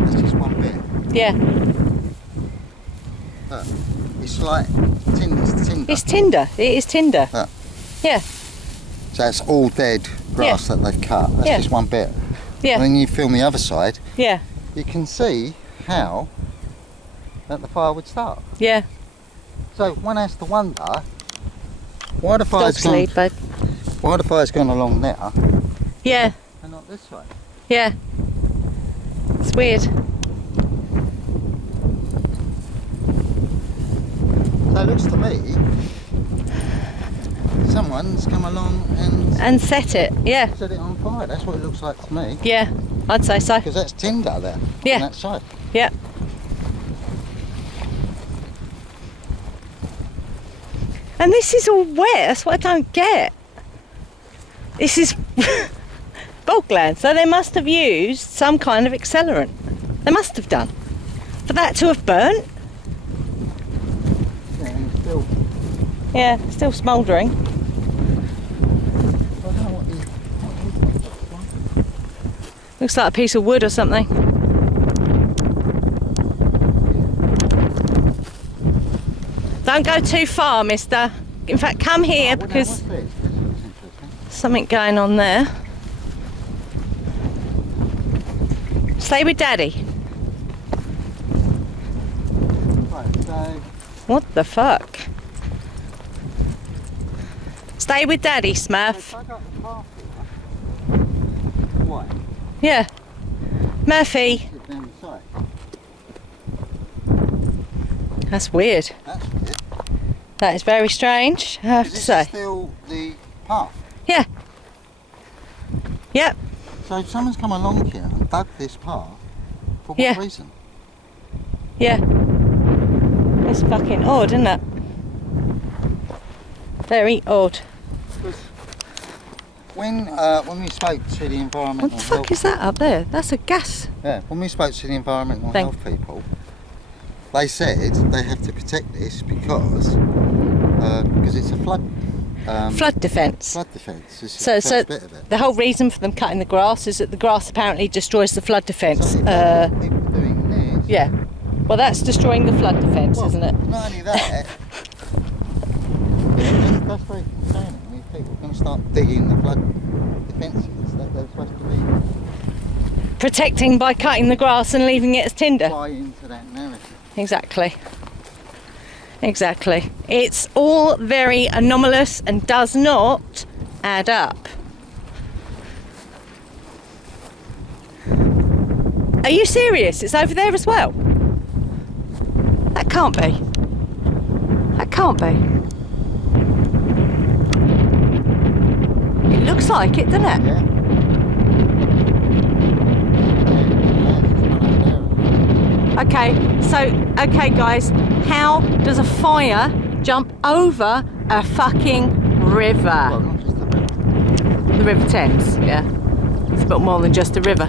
That's just one bit. Yeah. Look, it's like tinder. It's tinder. It is tinder. Look. Yeah. So it's all dead grass that they've cut. That's Yeah. just one bit. Yeah. And then you film the other side, Yeah. you can see how that the fire would start. Yeah. So one has to wonder why the fire's Dog's lead, bud. Why the fire's gone along there Yeah, and not this way? yeah. It's weird. So it looks to me someone's come along And set it, yeah. set it on fire. That's what it looks like to me. Yeah, I'd say so. Because that's tinder there Yeah. on that side. Yeah. And this is all wet, that's what I don't get. This is bogland, so they must have used some kind of accelerant. They must have done. For that to have burnt. Yeah, and it's still, Yeah, still smouldering. I don't know what Looks like a piece of wood or something. Don't go too far, mister. In fact, come here because what's this? This looks interesting. something going on there. Stay with Daddy. Right, so What the fuck? Stay with Daddy, Smurf. dug up the path here. Why? Yeah. Murphy. This is down the side. That's weird. That's weird. That is very strange, I have Is to this say. still the path? Yeah. Yep. So someone's come along here and dug this path. For what Yeah. reason? Yeah. It's fucking odd, isn't it? Very odd. Because when we spoke to the environmental What the fuck health, is that up there? That's a gas. yeah, when we spoke to the environmental Thing. health people, they said they have to protect this because it's a flood Flood defence. flood defence. This is So, the so first bit of it. the whole reason for them cutting the grass is that the grass apparently destroys the flood defence. So if people doing this, Yeah. Well, that's destroying the flood defence, well, isn't it? Not only that, that's very concerning. I mean, people are going to start digging the flood defences that they're supposed to be Protecting by cutting the grass and leaving it as tinder. buy into that narrative. Exactly. Exactly. It's all very anomalous and does not add up. Are you serious? It's over there as well? That can't be. That can't be. It looks like it, doesn't it? Yeah. Okay, okay guys, how does a fire jump over a fucking river? Well, not just the river. The River Thames, yeah. It's a bit more than just a river.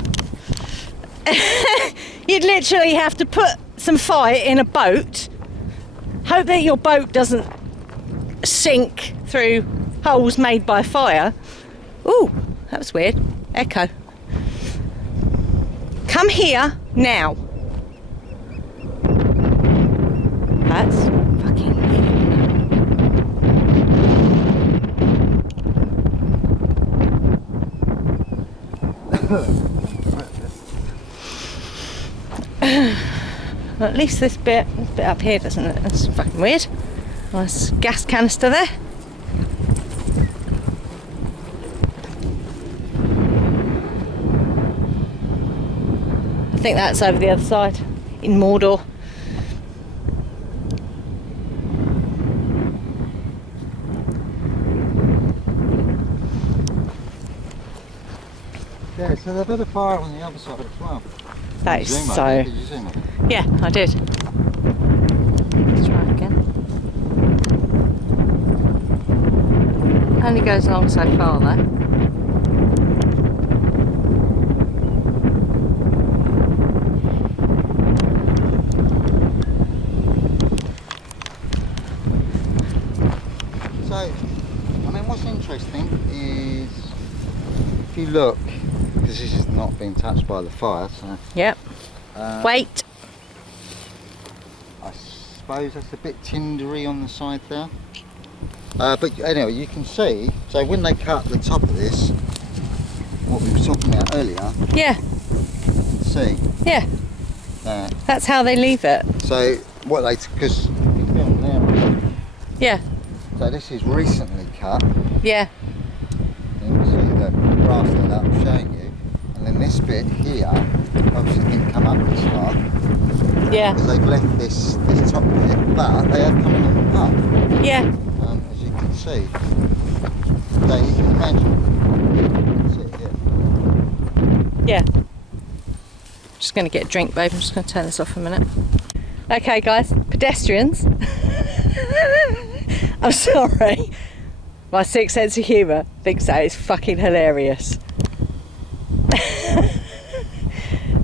You'd literally have to put some fire in a boat, hope that your boat doesn't sink through holes made by fire. Ooh, that was weird. Echo. Come here now. That's fucking Well, at least this bit up here doesn't it? That's fucking weird. Nice gas canister there. I think that's over the other side, in Mordor. Yeah, so they've had a fire on the other side as well. That is Zoom so. over. Did you zoom over? Yeah, I did. Let's try it again. Only goes along so far though. So, I mean, what's interesting is if you look, because this has not been touched by the fire, so Yep. Wait. I suppose that's a bit tindery on the side there. But anyway, you can see, so when they cut the top of this, what we were talking about earlier, Yeah. you can see Yeah. that. That's how they leave it. So, what they, because you film there, Yeah. so this is recently cut, Yeah. grass there that I'm showing you, and then this bit here obviously didn't come up this far. Yeah. Because they've left this top bit, but they have come up. Yeah. As you can see. So you can imagine. See it here. Yeah. Just going to get a drink, babe. I'm just going to turn this off a minute. Okay, guys, pedestrians. I'm sorry. My sick sense of humour thinks that is fucking hilarious.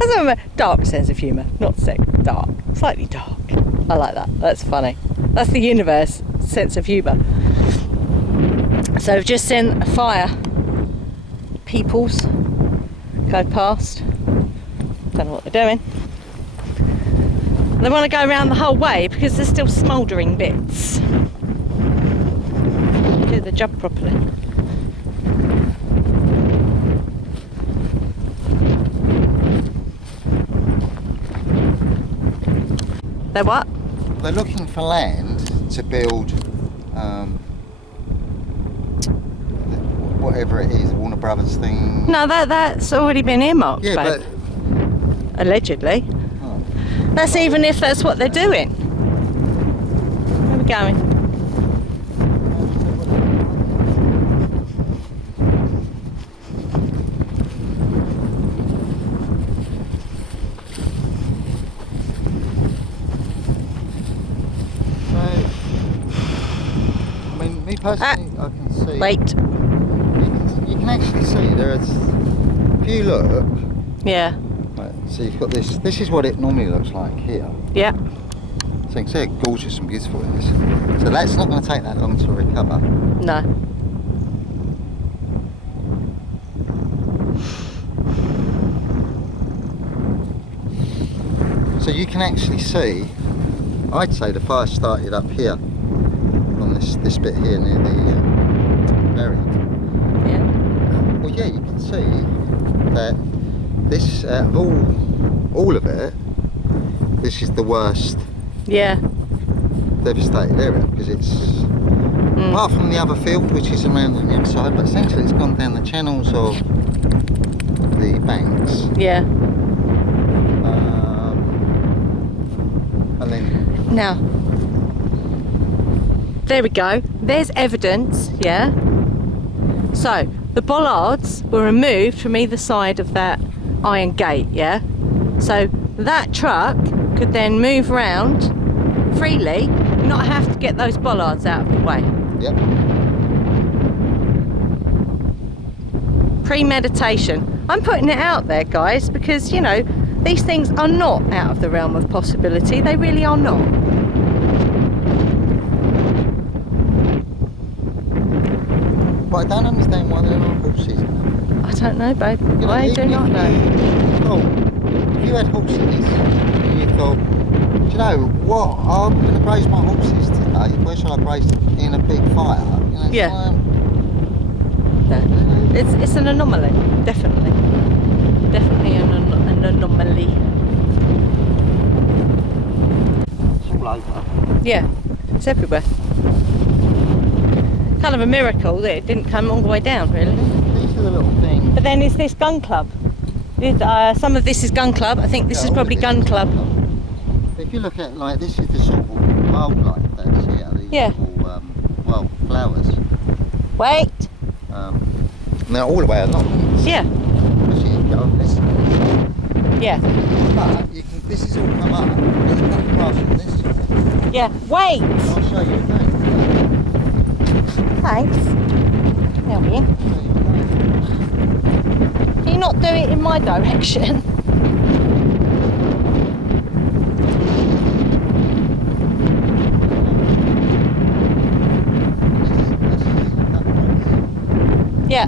That's a dark sense of humour, not sick, dark, slightly dark. I like that. That's funny. That's the universe sense of humour. So we've just seen a fire. Peoples go past. Don't know what they're doing. They want to go around the whole way because there's still smouldering bits. Do the job properly. They're what? They're looking for land to build whatever it is, Warner Brothers thing. No, that's already been earmarked, Yeah, babe. but Allegedly. oh. That's even if that's what they're doing. Where are we going? Me personally, I can see. Wait. You can actually see there's. If you look, Yeah. right, so you've got this. This is what it normally looks like here. Yeah. So you can see how gorgeous and beautiful it is. So that's not going to take that long to recover. No. So you can actually see. I'd say the fire started up here, on this bit here near the buried. Yeah. Well, yeah, you can see that this, out of all of it, this is the worst Yeah. devastated area because it's, apart from the other field which is around on the other side, but essentially it's gone down the channels of the banks. Yeah. And then Now, there we go. There's evidence, yeah? So, the bollards were removed from either side of that iron gate, yeah? So, that truck could then move round freely, not have to get those bollards out of the way. yep. Premeditation. I'm putting it out there, guys, because, you know, these things are not out of the realm of possibility. They really are not. But I don't understand why there are horses. I don't know, babe. You know, I do even not if know. if you had horses and you thought, do you know what, I'm going to graze my horses today, where shall I graze in a big fire? You know, it's Yeah. like, No. It's an anomaly, definitely. Definitely an anomaly. it's all over. Yeah, it's everywhere. Kind of a miracle that it didn't come all the way down, really. These are the little things. But then is this gun club? Some of this is gun club. I think this Yeah, is all probably of this gun is club. If you look at like this is the sort of wildlife that's here. These Yeah. little wild flowers. Wait. Now all the way along. Yeah. Especially if you go over this. Yeah. But you can. This is all come up. There's a cut grass on this side. Yeah. Wait. I'll show you again. Thanks. There we go. I'll show you again. Can you not do it in my direction? Yeah.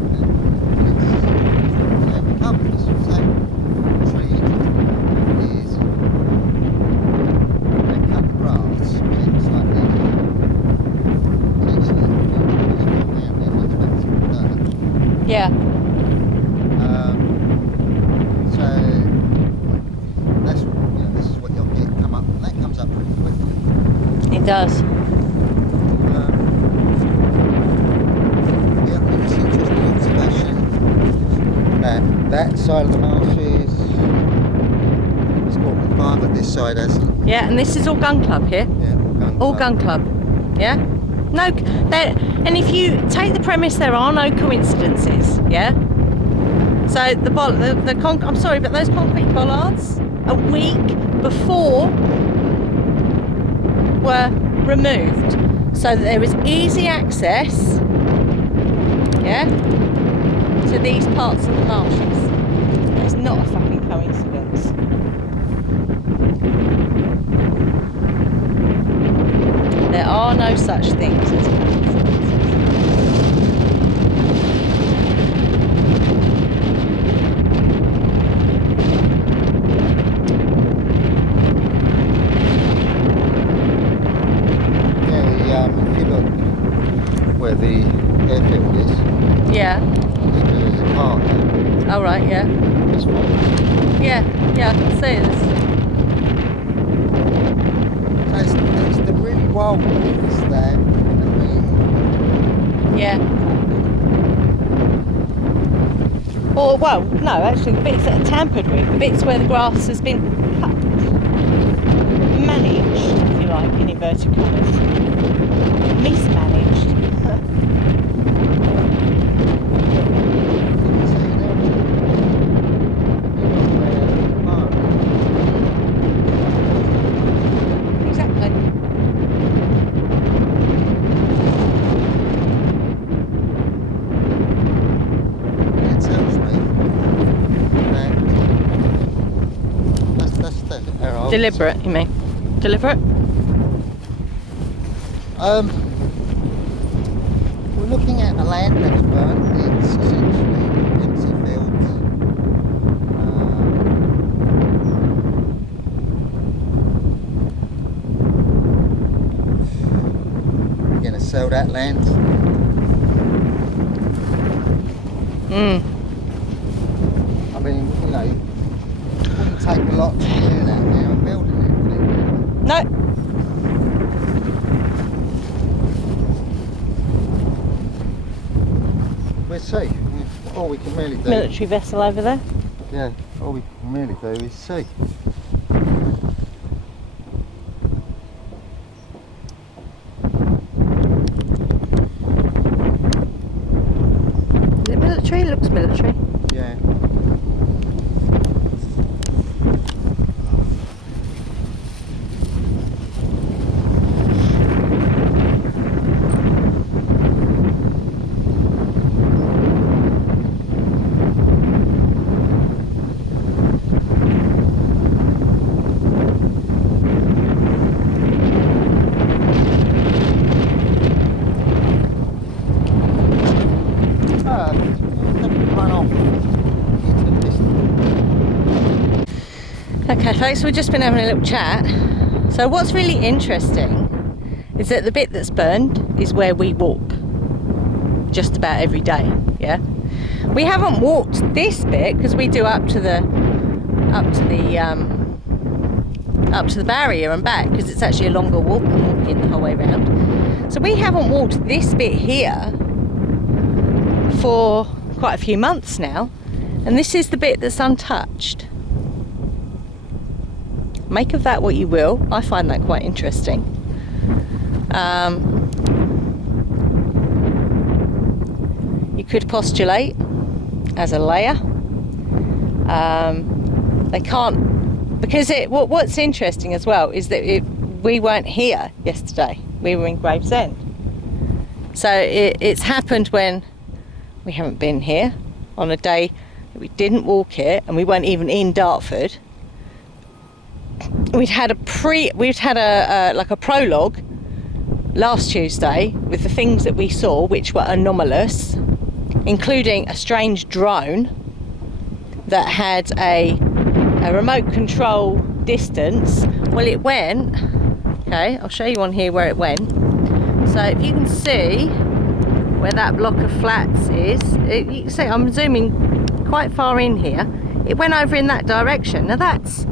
Yeah. So that's this is what you'll get come up, and that comes up pretty quickly. It does. Yeah, it's interesting observation. that side of the marshes, it's got the fire, but this side hasn't. Yeah, and this is all gun club here. Yeah, All gun club. Yeah. No, and if you take the premise, there are no coincidences. Yeah. So I'm sorry, but those concrete bollards a week before were removed, so that there was easy access. Yeah. To these parts of the marshes. It's not a fucking coincidence. There are no such things as coincidences. Yeah, if you look where the airfield is, Yeah. there's a park there. Oh right, yeah. This one. Yeah, I can see this. There's the really wild bits there. Yeah. Or well, no, actually the bits that are tampered with, the bits where the grass has been cut, managed, if you like, in inverted commas, mismanaged. Exactly. It tells me that that's the error. Deliberate, you mean? Deliberate? We're looking at a land that's burnt. It's essentially empty fields. We're going to sell that land. I mean, you know, it wouldn't take a lot to do that now and building it, would it? No. We'll see. All we can really do. Military vessel over there. Yeah, all we can really do is see. Is it military? It looks military. Yeah. Okay folks, we've just been having a little chat. So what's really interesting is that the bit that's burned is where we walk just about every day. Yeah, we haven't walked this bit because we do up to the barrier and back, because it's actually a longer walk than walking the whole way around. So we haven't walked this bit here for quite a few months now, and this is the bit that's untouched. Make of that what you will. I find that quite interesting. You could postulate as a layer. They can't, because what's interesting as well is that we weren't here yesterday. We were in Gravesend. So it's happened when we haven't been here on a day that we didn't walk it, and we weren't even in Dartford. We'd had a prologue last Tuesday with the things that we saw, which were anomalous, including a strange drone that had a remote control distance. Well, it went, okay, I'll show you on here where it went. So if you can see where that block of flats is, you can see I'm zooming quite far in here. It went over in that direction. Now that's,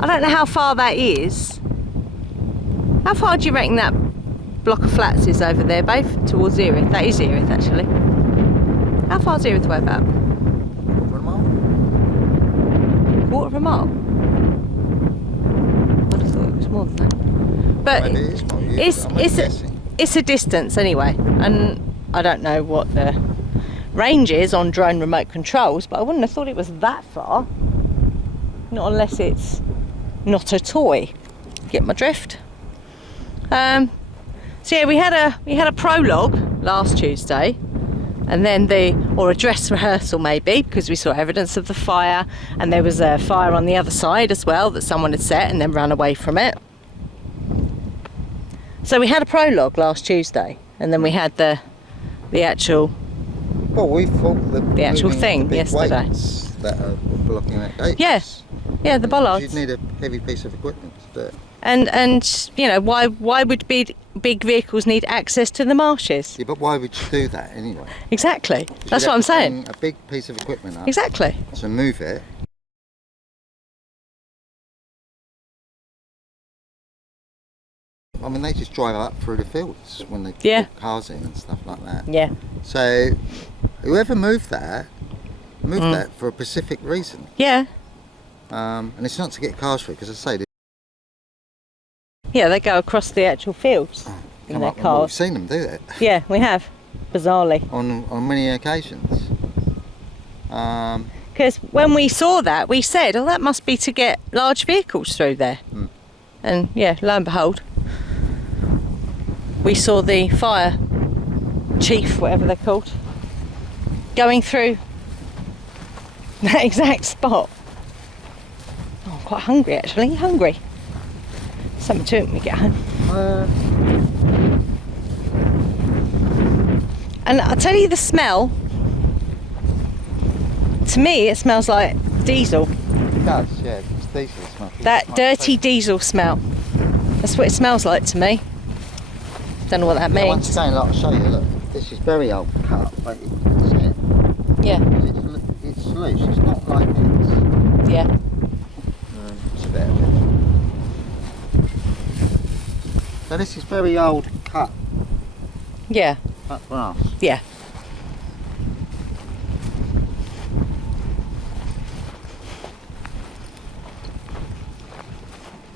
I don't know how far that is. How far do you reckon that block of flats is over there, babe? Towards Erith. That is Erith, actually. How far is Erith away about? Quarter of a mile. mile. I thought it was more than that. But Maybe it is more. it's a distance anyway, and I don't know what the range is on drone remote controls, but I wouldn't have thought it was that far. Not unless it's not a toy. Get my drift? So yeah, we had a prologue last Tuesday, and then or a dress rehearsal maybe, because we saw evidence of the fire, and there was a fire on the other side as well that someone had set and then ran away from it. So we had a prologue last Tuesday, and then we had the actual. Well, we thought the actual thing the big yesterday. weights that are blocking that gate. Yes, yeah, the bollards. You'd need a heavy piece of equipment to do it. And you know, why would big vehicles need access to the marshes? Yeah, but why would you do that anyway? Exactly. 'Cause That's you'd what I'm have to saying. bring a big piece of equipment up Exactly. to move it. I mean, they just drive up through the fields when they put cars in and stuff like that. Yeah. So, whoever moved that for a specific reason. Yeah. And it's not to get cars through, because I say. Yeah, they go across the actual fields in their We've cars. seen them do that. Yeah, we have. Bizarrely. On many occasions. Because when we saw that, we said, oh, that must be to get large vehicles through there. And yeah, lo and behold, we saw the fire chief, whatever they're called, going through that exact spot. Oh, I'm quite hungry actually. You hungry? Something to eat when we get home. And I'll tell you the smell. To me, it smells like diesel. It does, yeah. It's diesel smell. That dirty diesel smell. That's what it smells like to me. Don't know what that means. Once again, like I'll show you, look, this is very old cut, but you can see it. Yeah. It's loose, it's not like this. Yeah. It's a bit of it. So this is very old cut grass. Yeah.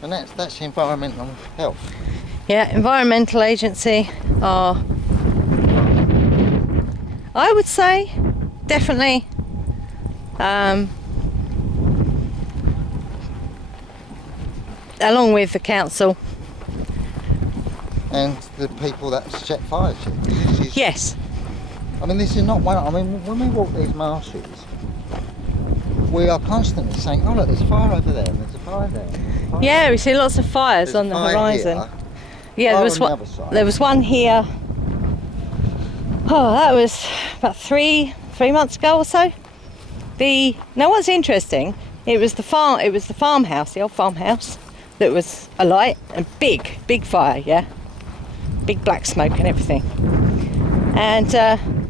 And that's environmental health. Yeah, environmental agency are, I would say, definitely along with the council. And the people that set fires. Yes. I mean, this is not one. I mean, when we walk these marshes, we are constantly saying, "Oh, look, there's a fire over there, and there's a fire there." Yeah, we see lots of fires on the horizon. Yeah, there was one. There was one here. Oh, that was about three months ago or so. Now, what's interesting? It was the farmhouse, the old farmhouse, that was alight, and big fire. Yeah, big black smoke and everything. And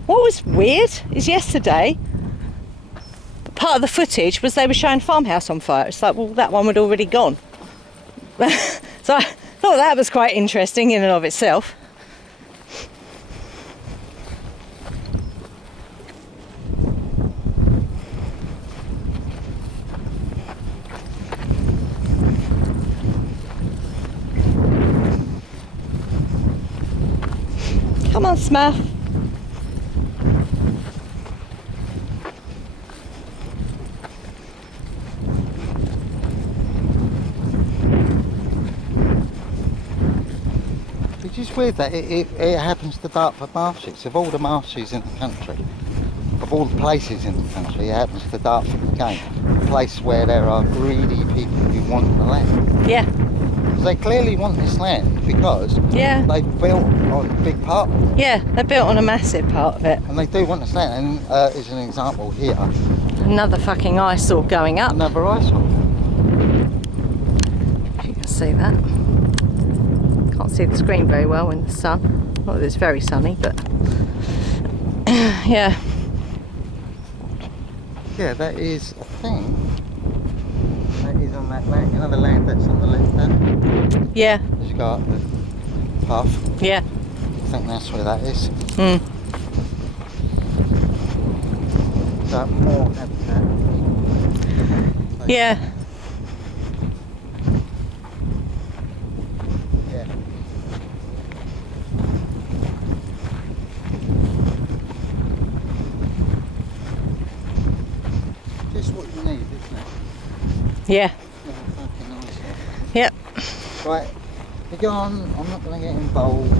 what was weird is yesterday, part of the footage was they were showing farmhouse on fire. It's like, well, that one had already gone. So I thought that was quite interesting in and of itself. Come on, Smurf. Which is weird that it happens to Dartford Marshes. Of all the marshes in the country, of all the places in the country, it happens to Dartford again. A place where there are greedy people who want the land. Yeah. They clearly want this land because they've built on a big part. Yeah, they built on a massive part of it. And they do want this land. And as an example here, another fucking eyesore going up. Another eyesore. If you can see that. Can't see the screen very well in the sun. Well, it's very sunny, but yeah. Yeah, that is a thing. That is on that land. You know the land that's on the left there? Yeah. It's got the path. Yeah. I think that's where that is. So more habitat. Yeah. just what you need, isn't it? Yeah. Yeah, fucking nice. Yep. Right, you go on, I'm not going to get involved.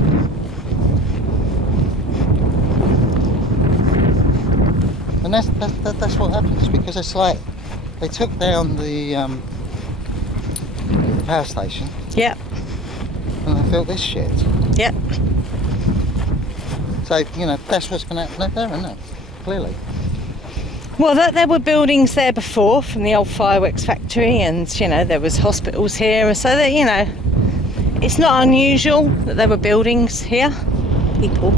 And that's what happens, because it's like they took down the power station. Yep. And they built this shit. Yep. So, you know, that's what's going to happen there, isn't it? Clearly. Well, there were buildings there before from the old fireworks factory, and you know there was hospitals here, so that, you know, it's not unusual that there were buildings here. People,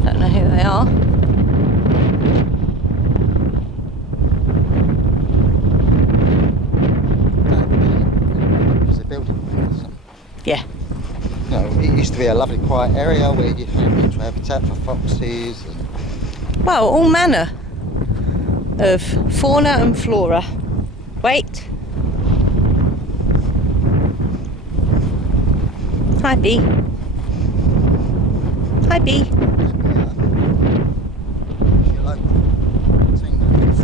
don't know who they are. Because they're building. Yeah. You know, it used to be a lovely quiet area where you had natural habitat for foxes and... Well, all manner of fauna and flora. Wait. Hi, bee. Hi, bee.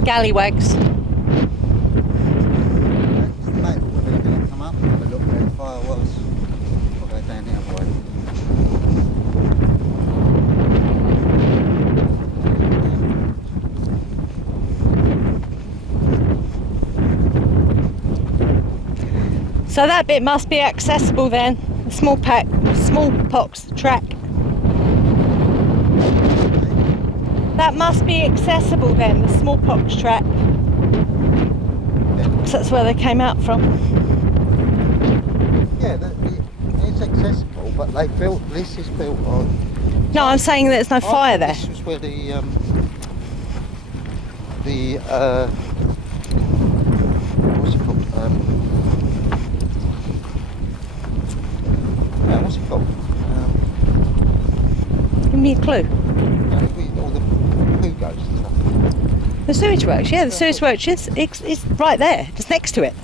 Scallywags. Mate, we're going to come up and have a look where the fire was. I'll go down the other way. So that bit must be accessible then. The smallpox track. That must be accessible then, the smallpox track. So that's where they came out from. Yeah, it's accessible, but this is built on... No, I'm saying there's no fire there. This was where the what's it called? What's it called? Give me a clue. You know, all the poo goes and stuff. The sewage works, yeah, the sewage works is it's right there, just next to it.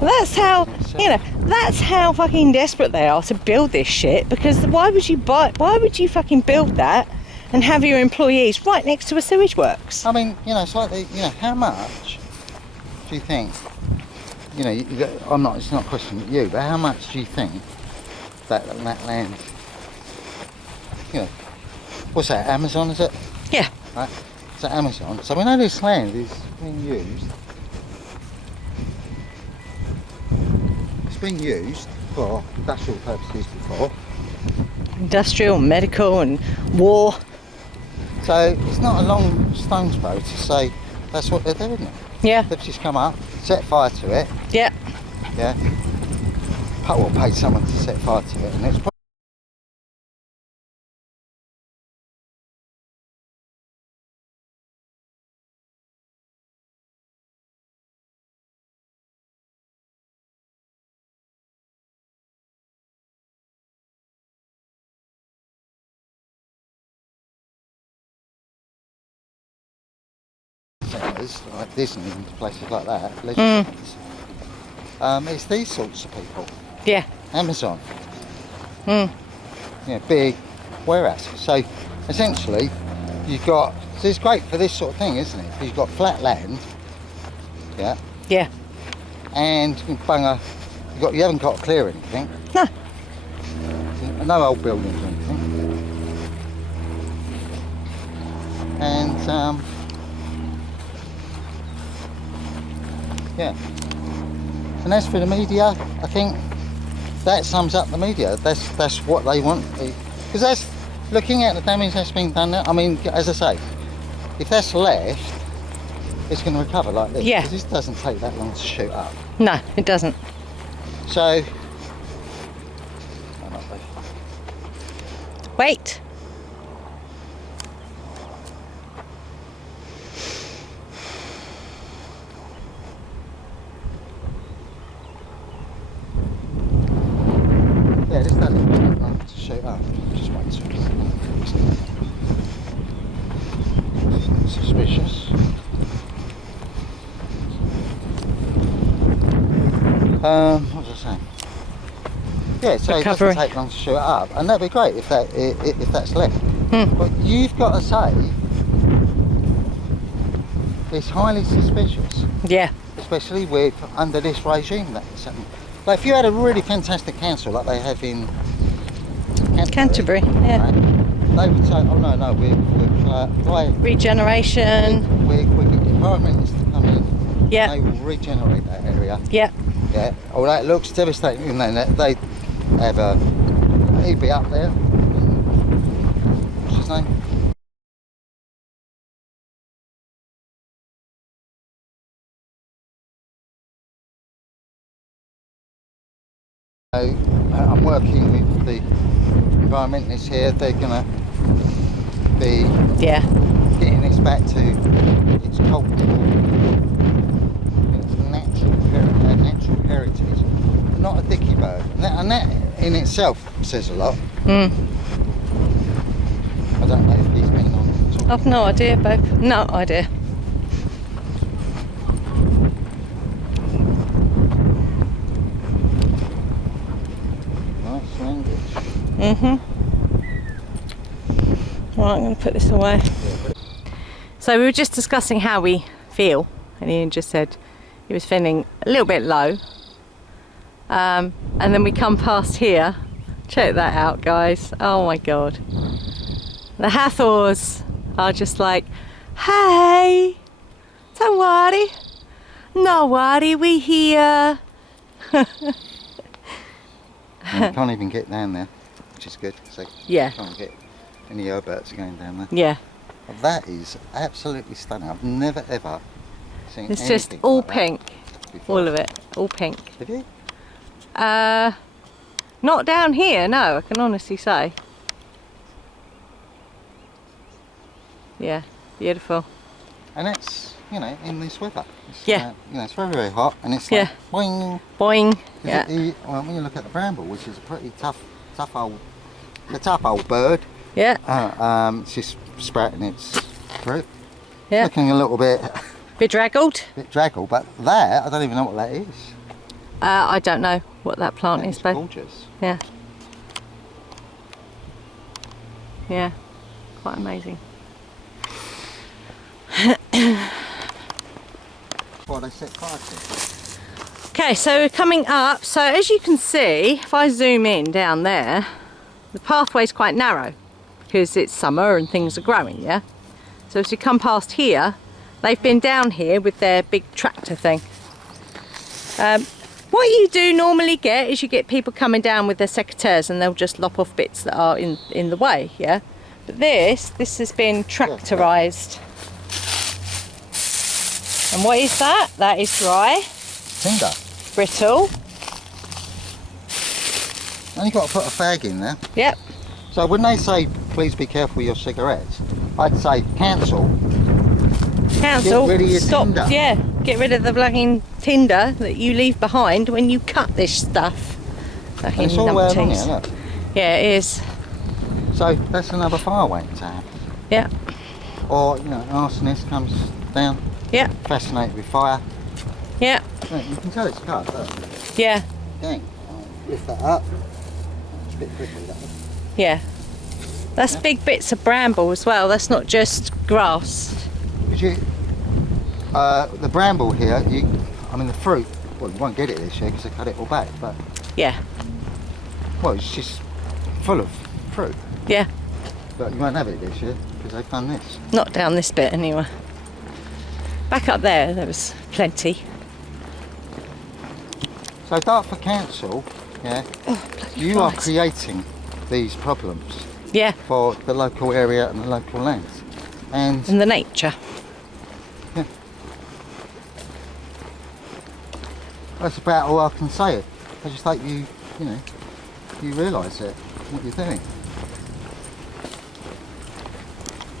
That's how, you know, that's how fucking desperate they are to build this shit, because why would you fucking build that and have your employees right next to a sewage works? I mean, you know, it's like how much do you think, you know, it's not a question at you, but how much do you think that land, you know, what's that, Amazon, is it? Yeah. Right? It's Amazon. So we know this land is being used. It's been used for industrial purposes before. Industrial, medical and war. So it's not a long stone's throw to say that's what they're doing, isn't it? Yeah. They've just come up, set fire to it. Yeah. Yeah. Or paid someone to set fire to it, and it's like Disney and places like that, it's these sorts of people. Yeah. Amazon. Yeah, big warehouses. So essentially, you've got. So it's great for this sort of thing, isn't it? You've got flat land. Yeah. Yeah. And you can you haven't got to clear anything. No. No old buildings or anything. And yeah. And as for the media, I think that sums up the media. That's what they want. Because that's looking at the damage that's been done there. I mean, as I say, if that's left, it's going to recover like this. Yeah. Because this doesn't take that long to shoot up. No, it doesn't. So. Wait. Yeah, this doesn't take that long to shoot up. Just wait till it's suspicious. What was I saying? Yeah, so Recovery. it doesn't take long to shoot it up, and that'd be great if that's left. But you've got to say it's highly suspicious, Yeah. especially with under this regime that's happening. Like if you had a really fantastic council like they have in Canterbury, yeah. right, they would say, oh no, we're Regeneration. we're getting environmentalists to come in. Yeah. They will regenerate that area. Yeah. Yeah. Although it looks devastating, and then they have he'd be up there. What's his name? I'm working with the environmentalists here. They're gonna be getting this back to its cultural, its natural heritage, not a dicky bird, and that in itself says a lot. I don't know if he's been on. I've no idea, babe. No idea. Nice language. Right, I'm going to put this away. So we were just discussing how we feel, and Ian just said he was feeling a little bit low. And then we come past here. Check that out, guys. Oh my god. The Hathors are just like, hey, don't worry. No worry, we here. You can't even get down there, which is good. So Yeah. you can't get any airberts going down there. Yeah. But that is absolutely stunning. I've never ever seen It's anything just all like that pink. before. All of it. All pink. Have you? Not down here, no, I can honestly say. Yeah, beautiful. And it's, you know, in this weather. It's, Yeah. you know, it's very, very hot, and it's Yeah. like, boing. Boing. Yeah. Well, when you look at the bramble, which is a pretty tough old bird, Yeah. it's just sprouting its fruit. Yeah. Looking a little bit Bedraggled. draggle, but that, I don't even know what that is. I don't know what that plant That is, is babe. gorgeous. Yeah. Yeah. Quite amazing. Well, they set fire to. Okay, so we're coming up. So as you can see, if I zoom in down there, the pathway's quite narrow because it's summer and things are growing, yeah? So as you come past here, they've been down here with their big tractor thing. What you do normally get is you get people coming down with their secateurs and they'll just lop off bits that are in the way, yeah? But this has been tractorised. And what is that? That is dry, Tinder. brittle. And you've got to put a fag in there. Yep. So when they say, please be careful with your cigarettes, I'd say cancel. Council, Get rid of your stop. tinder. Yeah, get rid of the bloody tinder that you leave behind when you cut this stuff. And it's all way along here, look. Yeah, it is. So that's another fire waiting to happen. Yeah, Or, you know, an arsonist comes down, yeah, fascinated with fire. yeah, Look, you can tell it's cut, look. yeah, Dang. Lift that up. It's a bit prickly, that one. yeah. That's big bits of bramble as well. That's not just grass. Because the bramble here, I mean the fruit, well you won't get it this year because they cut it all back, but Yeah, well it's just full of fruit. yeah. But you won't have it this year because they've done this. Not down this bit anyway. Back up there was plenty. So Dartford Council, yeah, Oh, bloody you are flies. creating these problems Yeah, for the local area and the local lands. And and the nature. yeah, that's about all I can say. I just hope you know, you realise it, what you're doing.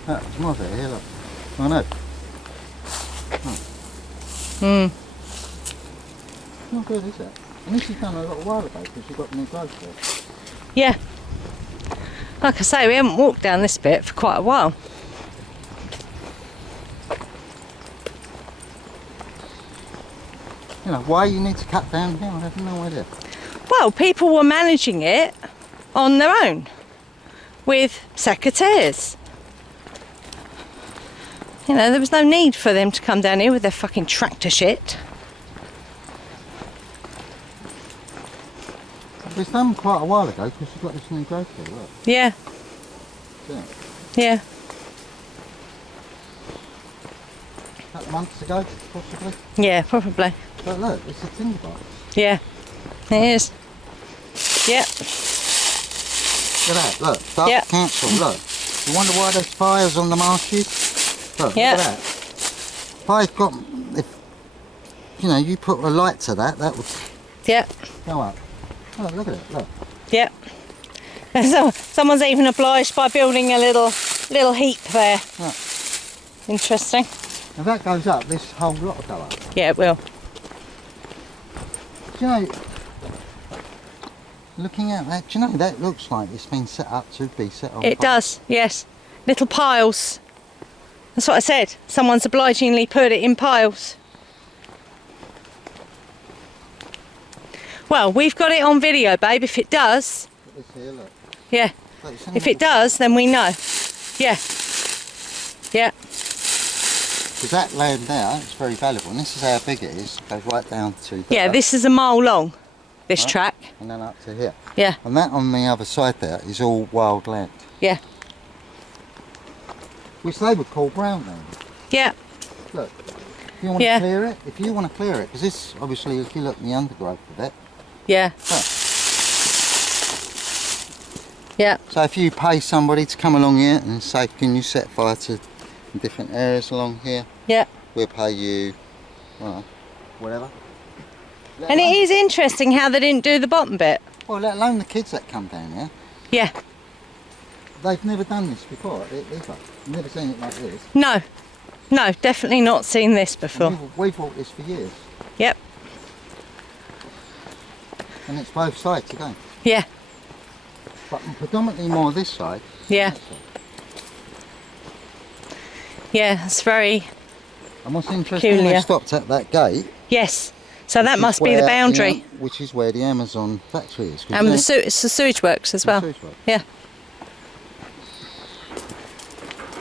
Look, there's more of it here, look. I know. Not good, is it? And this is done a little while ago because you've got new growth there. Yeah. Like I say, we haven't walked down this bit for quite a while. You know, why you need to cut down here, I have no idea. Well, people were managing it on their own with secateurs. You know, there was no need for them to come down here with their fucking tractor shit. It was done quite a while ago because you've got this new growth here, look. Yeah. Yeah. Yeah. A couple of months ago, possibly. Yeah, probably. But look, it's a tinderbox. Yeah. It is. Yep. Look at that, look. Dark Yep. Council, look. You wonder why there's fires on the marshes? Look, Yep. look at that. If I got, if, you know, you put a light to that, that would Yep. go up. Oh, look at it, look. Yep. So, someone's even obliged by building a little heap there. Look. Interesting. If that goes up, this whole lot will go up. Yeah, it will. Do you know, looking at that, do you know, that looks like it's been set up to be set on It fire. does, yes. Little piles. That's what I said. Someone's obligingly put it in piles. Well, we've got it on video, babe. If it does, Look at this here, look. yeah. Look, it's in If the- it does, then we know. Yeah. Yeah. Because that land there is very valuable, and this is how big it is. It goes right down to there, Yeah, this is a mile long, this Right. track. and then up to here. Yeah. And that on the other side there is all wild land, Yeah. which they would call brown land. Yeah. Look, if you want Yeah. to clear it, because this, obviously, if you look in the undergrowth of it, Yeah. look. Yeah. So if you pay somebody to come along here and say, can you set fire to different areas along here, Yeah. we'll pay you, well, whatever. And it is interesting how they didn't do the bottom bit. Well, let alone the kids that come down here. Yeah. They've never done this before, either. Never seen it like this. No. No, definitely not seen this before. We've walked this for years, Yep. and it's both sides again. Yeah. But predominantly more this side. Yeah. That side. Yeah, it's very... And what's interesting, Peculiar. they stopped at that gate. Yes. So that which is must be the where, boundary. you know, which is where the Amazon factory is. 'cause And there- it's the sewage works as the well. sewage works. Yeah.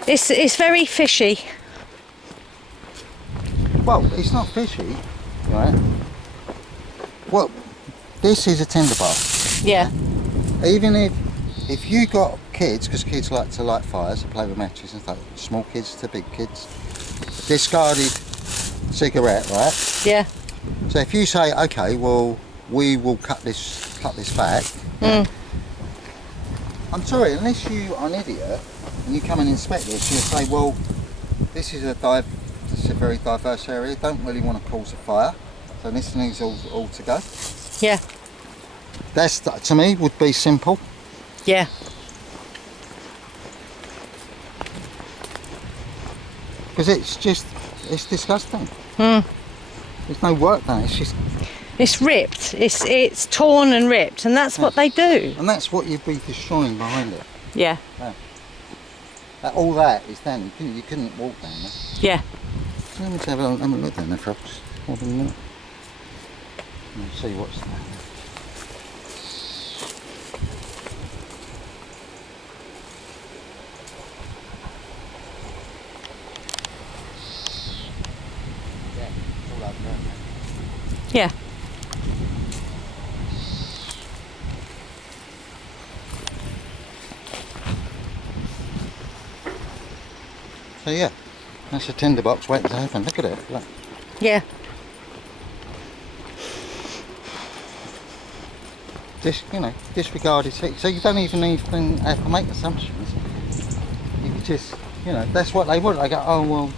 It's very fishy. Well, it's not fishy, right? Well, this is a tinderbox. Yeah. Even if you got kids, because kids like to light fires, they play with matches and stuff, small kids to big kids, discarded cigarette, right? Yeah. So if you say, okay, well, we will cut this back. Mm. I'm sorry, unless you are an idiot and you come and inspect this, you'll say, well, this is a very diverse area. Don't really want to cause a fire, so this needs all to go. Yeah. That's to me would be simple. Yeah. Because it's disgusting. Mm. There's no work done. It's just, It's ripped. It's torn and ripped, and that's what they do. and that's what you'd be destroying behind it. Yeah. All that is down. You couldn't walk down there. Yeah. Let me have a look down there, folks. Hold on a minute. Let's see what's down there. Yeah, it's all over there, mate. Yeah. So yeah, that's a tinderbox waiting to happen. Look at it. Look. Yeah. Disregarded. So you don't even have to make assumptions. You could just, that's what they want. They go, oh well,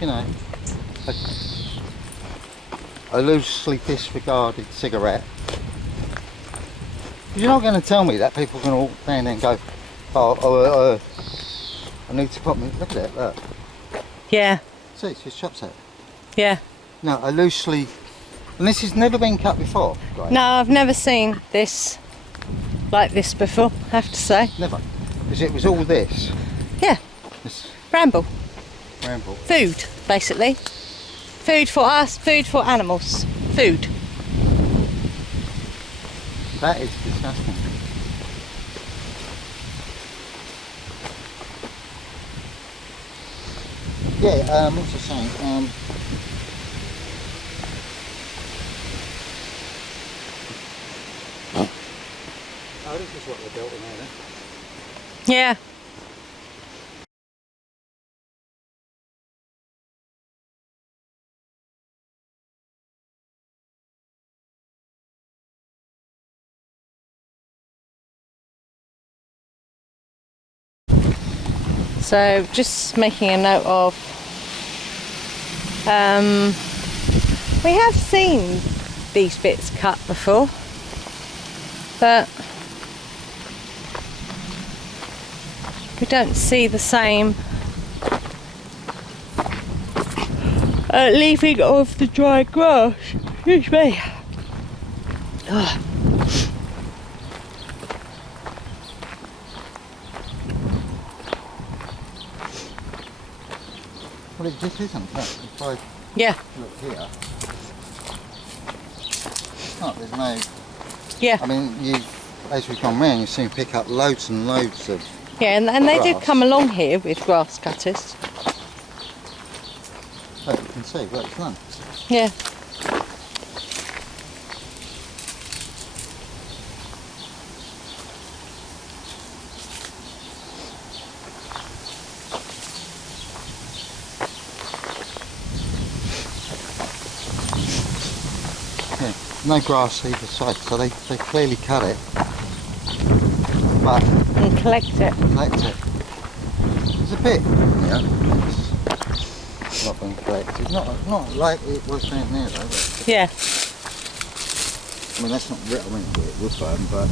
a loosely disregarded cigarette. You're not going to tell me that people are going to walk down there and go, I need to put me. Look at it. Look. Yeah. See, it's just chops out. Yeah. No, a loosely. And this has never been cut before, right? No, I've never seen this like this before, I have to say. Never. Because it was all this. Yeah. This Bramble. bramble. Food, basically. Food for us, food for animals. Food. That is disgusting. Yeah, what's I saying? Oh, this is what they built in here then. Yeah. So just making a note of, we have seen these bits cut before, but we don't see the same leaving of the dry grass. Excuse me. Ugh. Well, it just isn't. Look, if I Yeah, look here, oh, there's no. yeah, I mean, you as we've gone round, you've seen pick up loads and loads of. yeah, and they do grass. come along here with grass cutters. Look, you can see, look, it's none. Yeah. Yeah, no grass either side, so they clearly cut it, but And collect it. collect it. There's a bit, yeah, it's not been collected. Not like it was down there though. But, Yeah. I mean, that's not real. I mean, it would burn, but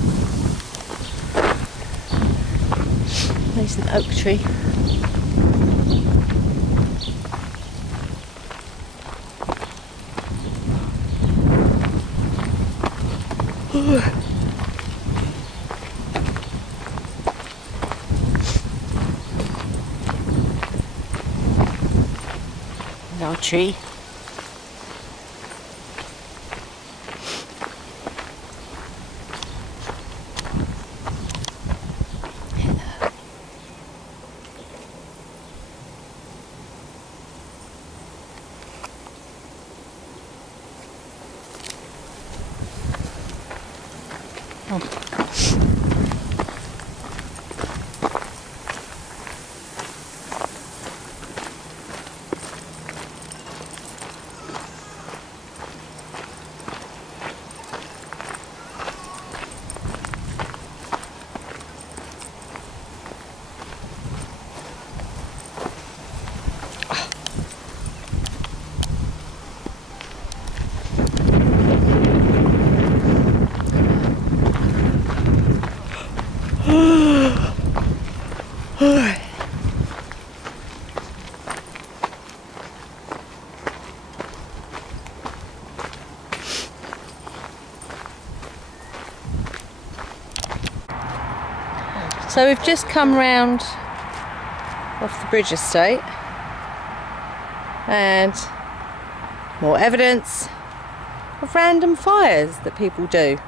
There's an oak tree. No tree. So we've just come round off the bridge estate and more evidence of random fires that people do.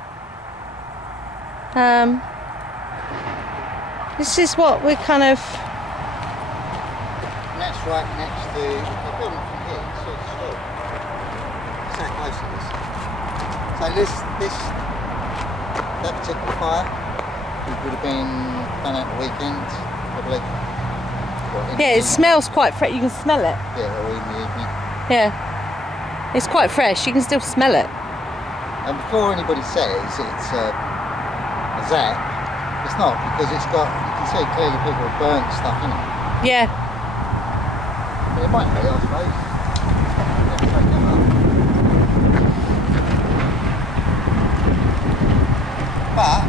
This is what we're kind of... and that's right next to the building from here. So it's still so close to this. So that particular fire, it would have been done at the weekend, probably. Yeah, it smells quite fresh. You can smell it. Yeah, or in the evening. Yeah. It's quite fresh. You can still smell it. And before anybody says it's a zap, it's not, because it's got, you can see clearly people have burnt stuff in it. Yeah. But it might be, I suppose. Never take them up. But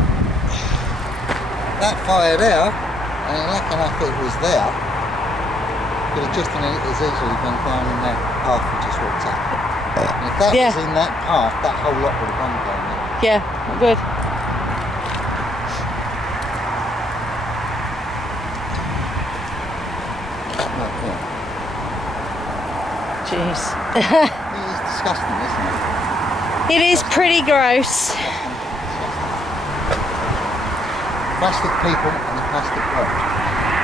that fire there, and lucky enough it was there, could have just as easily been down in that path we just walked up. And if that was in that path, that whole lot would have gone down there. Yeah, good. Look, yeah. Jeez. It is disgusting, isn't it? It is pretty gross. Plastic people and the plastic world.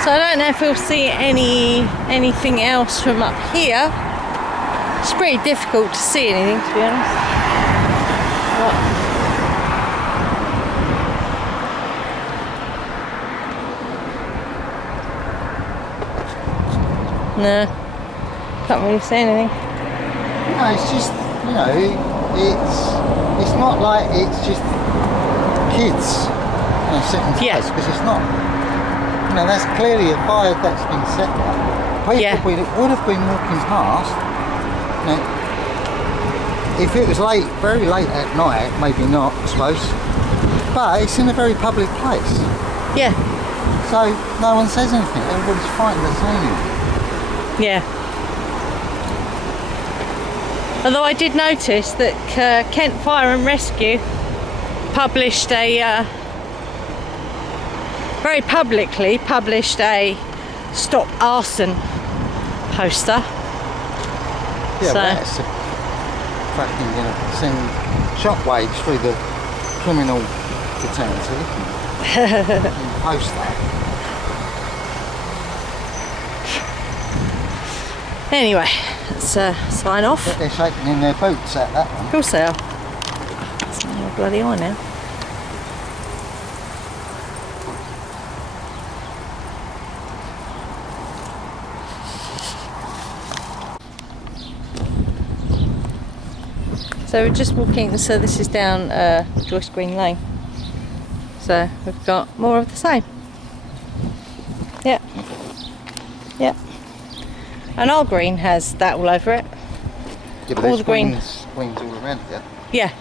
So I don't know if we'll see anything else from up here. It's pretty difficult to see anything, to be honest. No, can't really see anything. No, it's just, you know, it's not like it's just kids, you know, setting fires, because it's not. You know, that's clearly a fire that's been set up. People would have been walking past. You know, if it was late, very late at night, maybe not, I suppose. But it's in a very public place. Yeah. So no one says anything. Everybody's frightened of saying anything. Yeah. Although I did notice that Kent Fire and Rescue published very publicly published a stop arson poster. Yeah, so, that's fucking gonna send shockwaves through the criminal fraternity. Post that. Anyway, let's sign off. They're shaking in their boots at that one. Of course they are. It's not your bloody eye now. So we're just walking, so this is down Joyce Green Lane. So we've got more of the same. Yep. Yep. And our green has that all over it. Yeah, but all the green. Greens all around it, yeah? Yeah.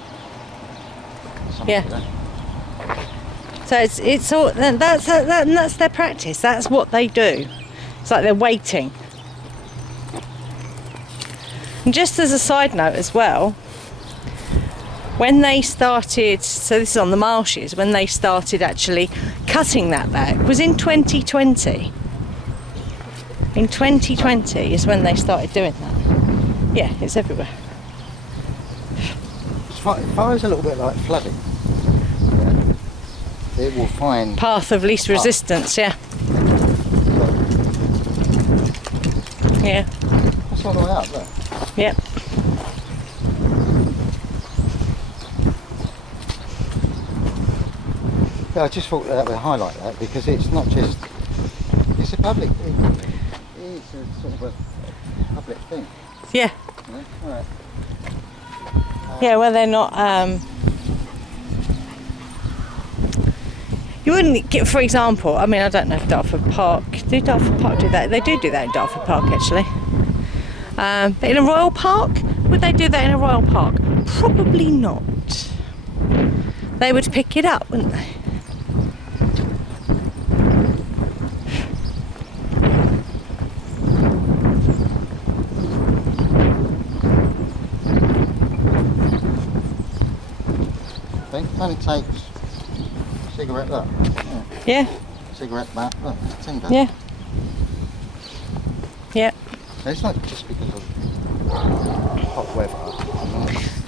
Yeah. So it's all that's their practice. That's what they do. It's like they're waiting. And just as a side note as well, when they started, so this is on the marshes, when they started actually cutting that back was in 2020. In 2020 is when they started doing that. Yeah, it's everywhere. Fire's a little bit like flooding. Yeah. It will find path of least resistance, yeah. Yeah. That's all the way up there. Yep. Yeah, I just thought that we'd highlight that because it's not just, it's a public thing. It's a sort of a public thing. Yeah. Yeah, all right. Yeah, well they're not, you wouldn't get, for example, I mean I don't know if Dartford Park, do Dartford Park do that? They do that in Dartford Park actually. But in a royal park, would they do that in a royal park? Probably not. They would pick it up, wouldn't they? It only takes a cigarette, look. Yeah. Cigarette back, look, it's tinder. Yeah. Yeah. It's not just because of hot weather.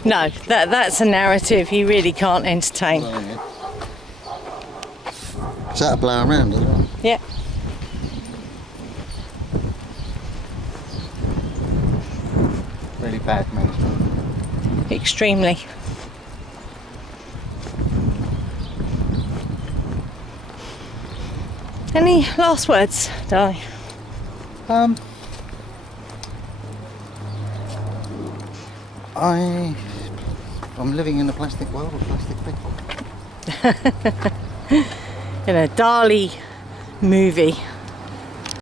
No, that's a narrative you really can't entertain. Is that a blow around as well? Yeah. Really bad management. Extremely. Any last words, darling? I'm living in a plastic world with plastic people. In a Dali movie.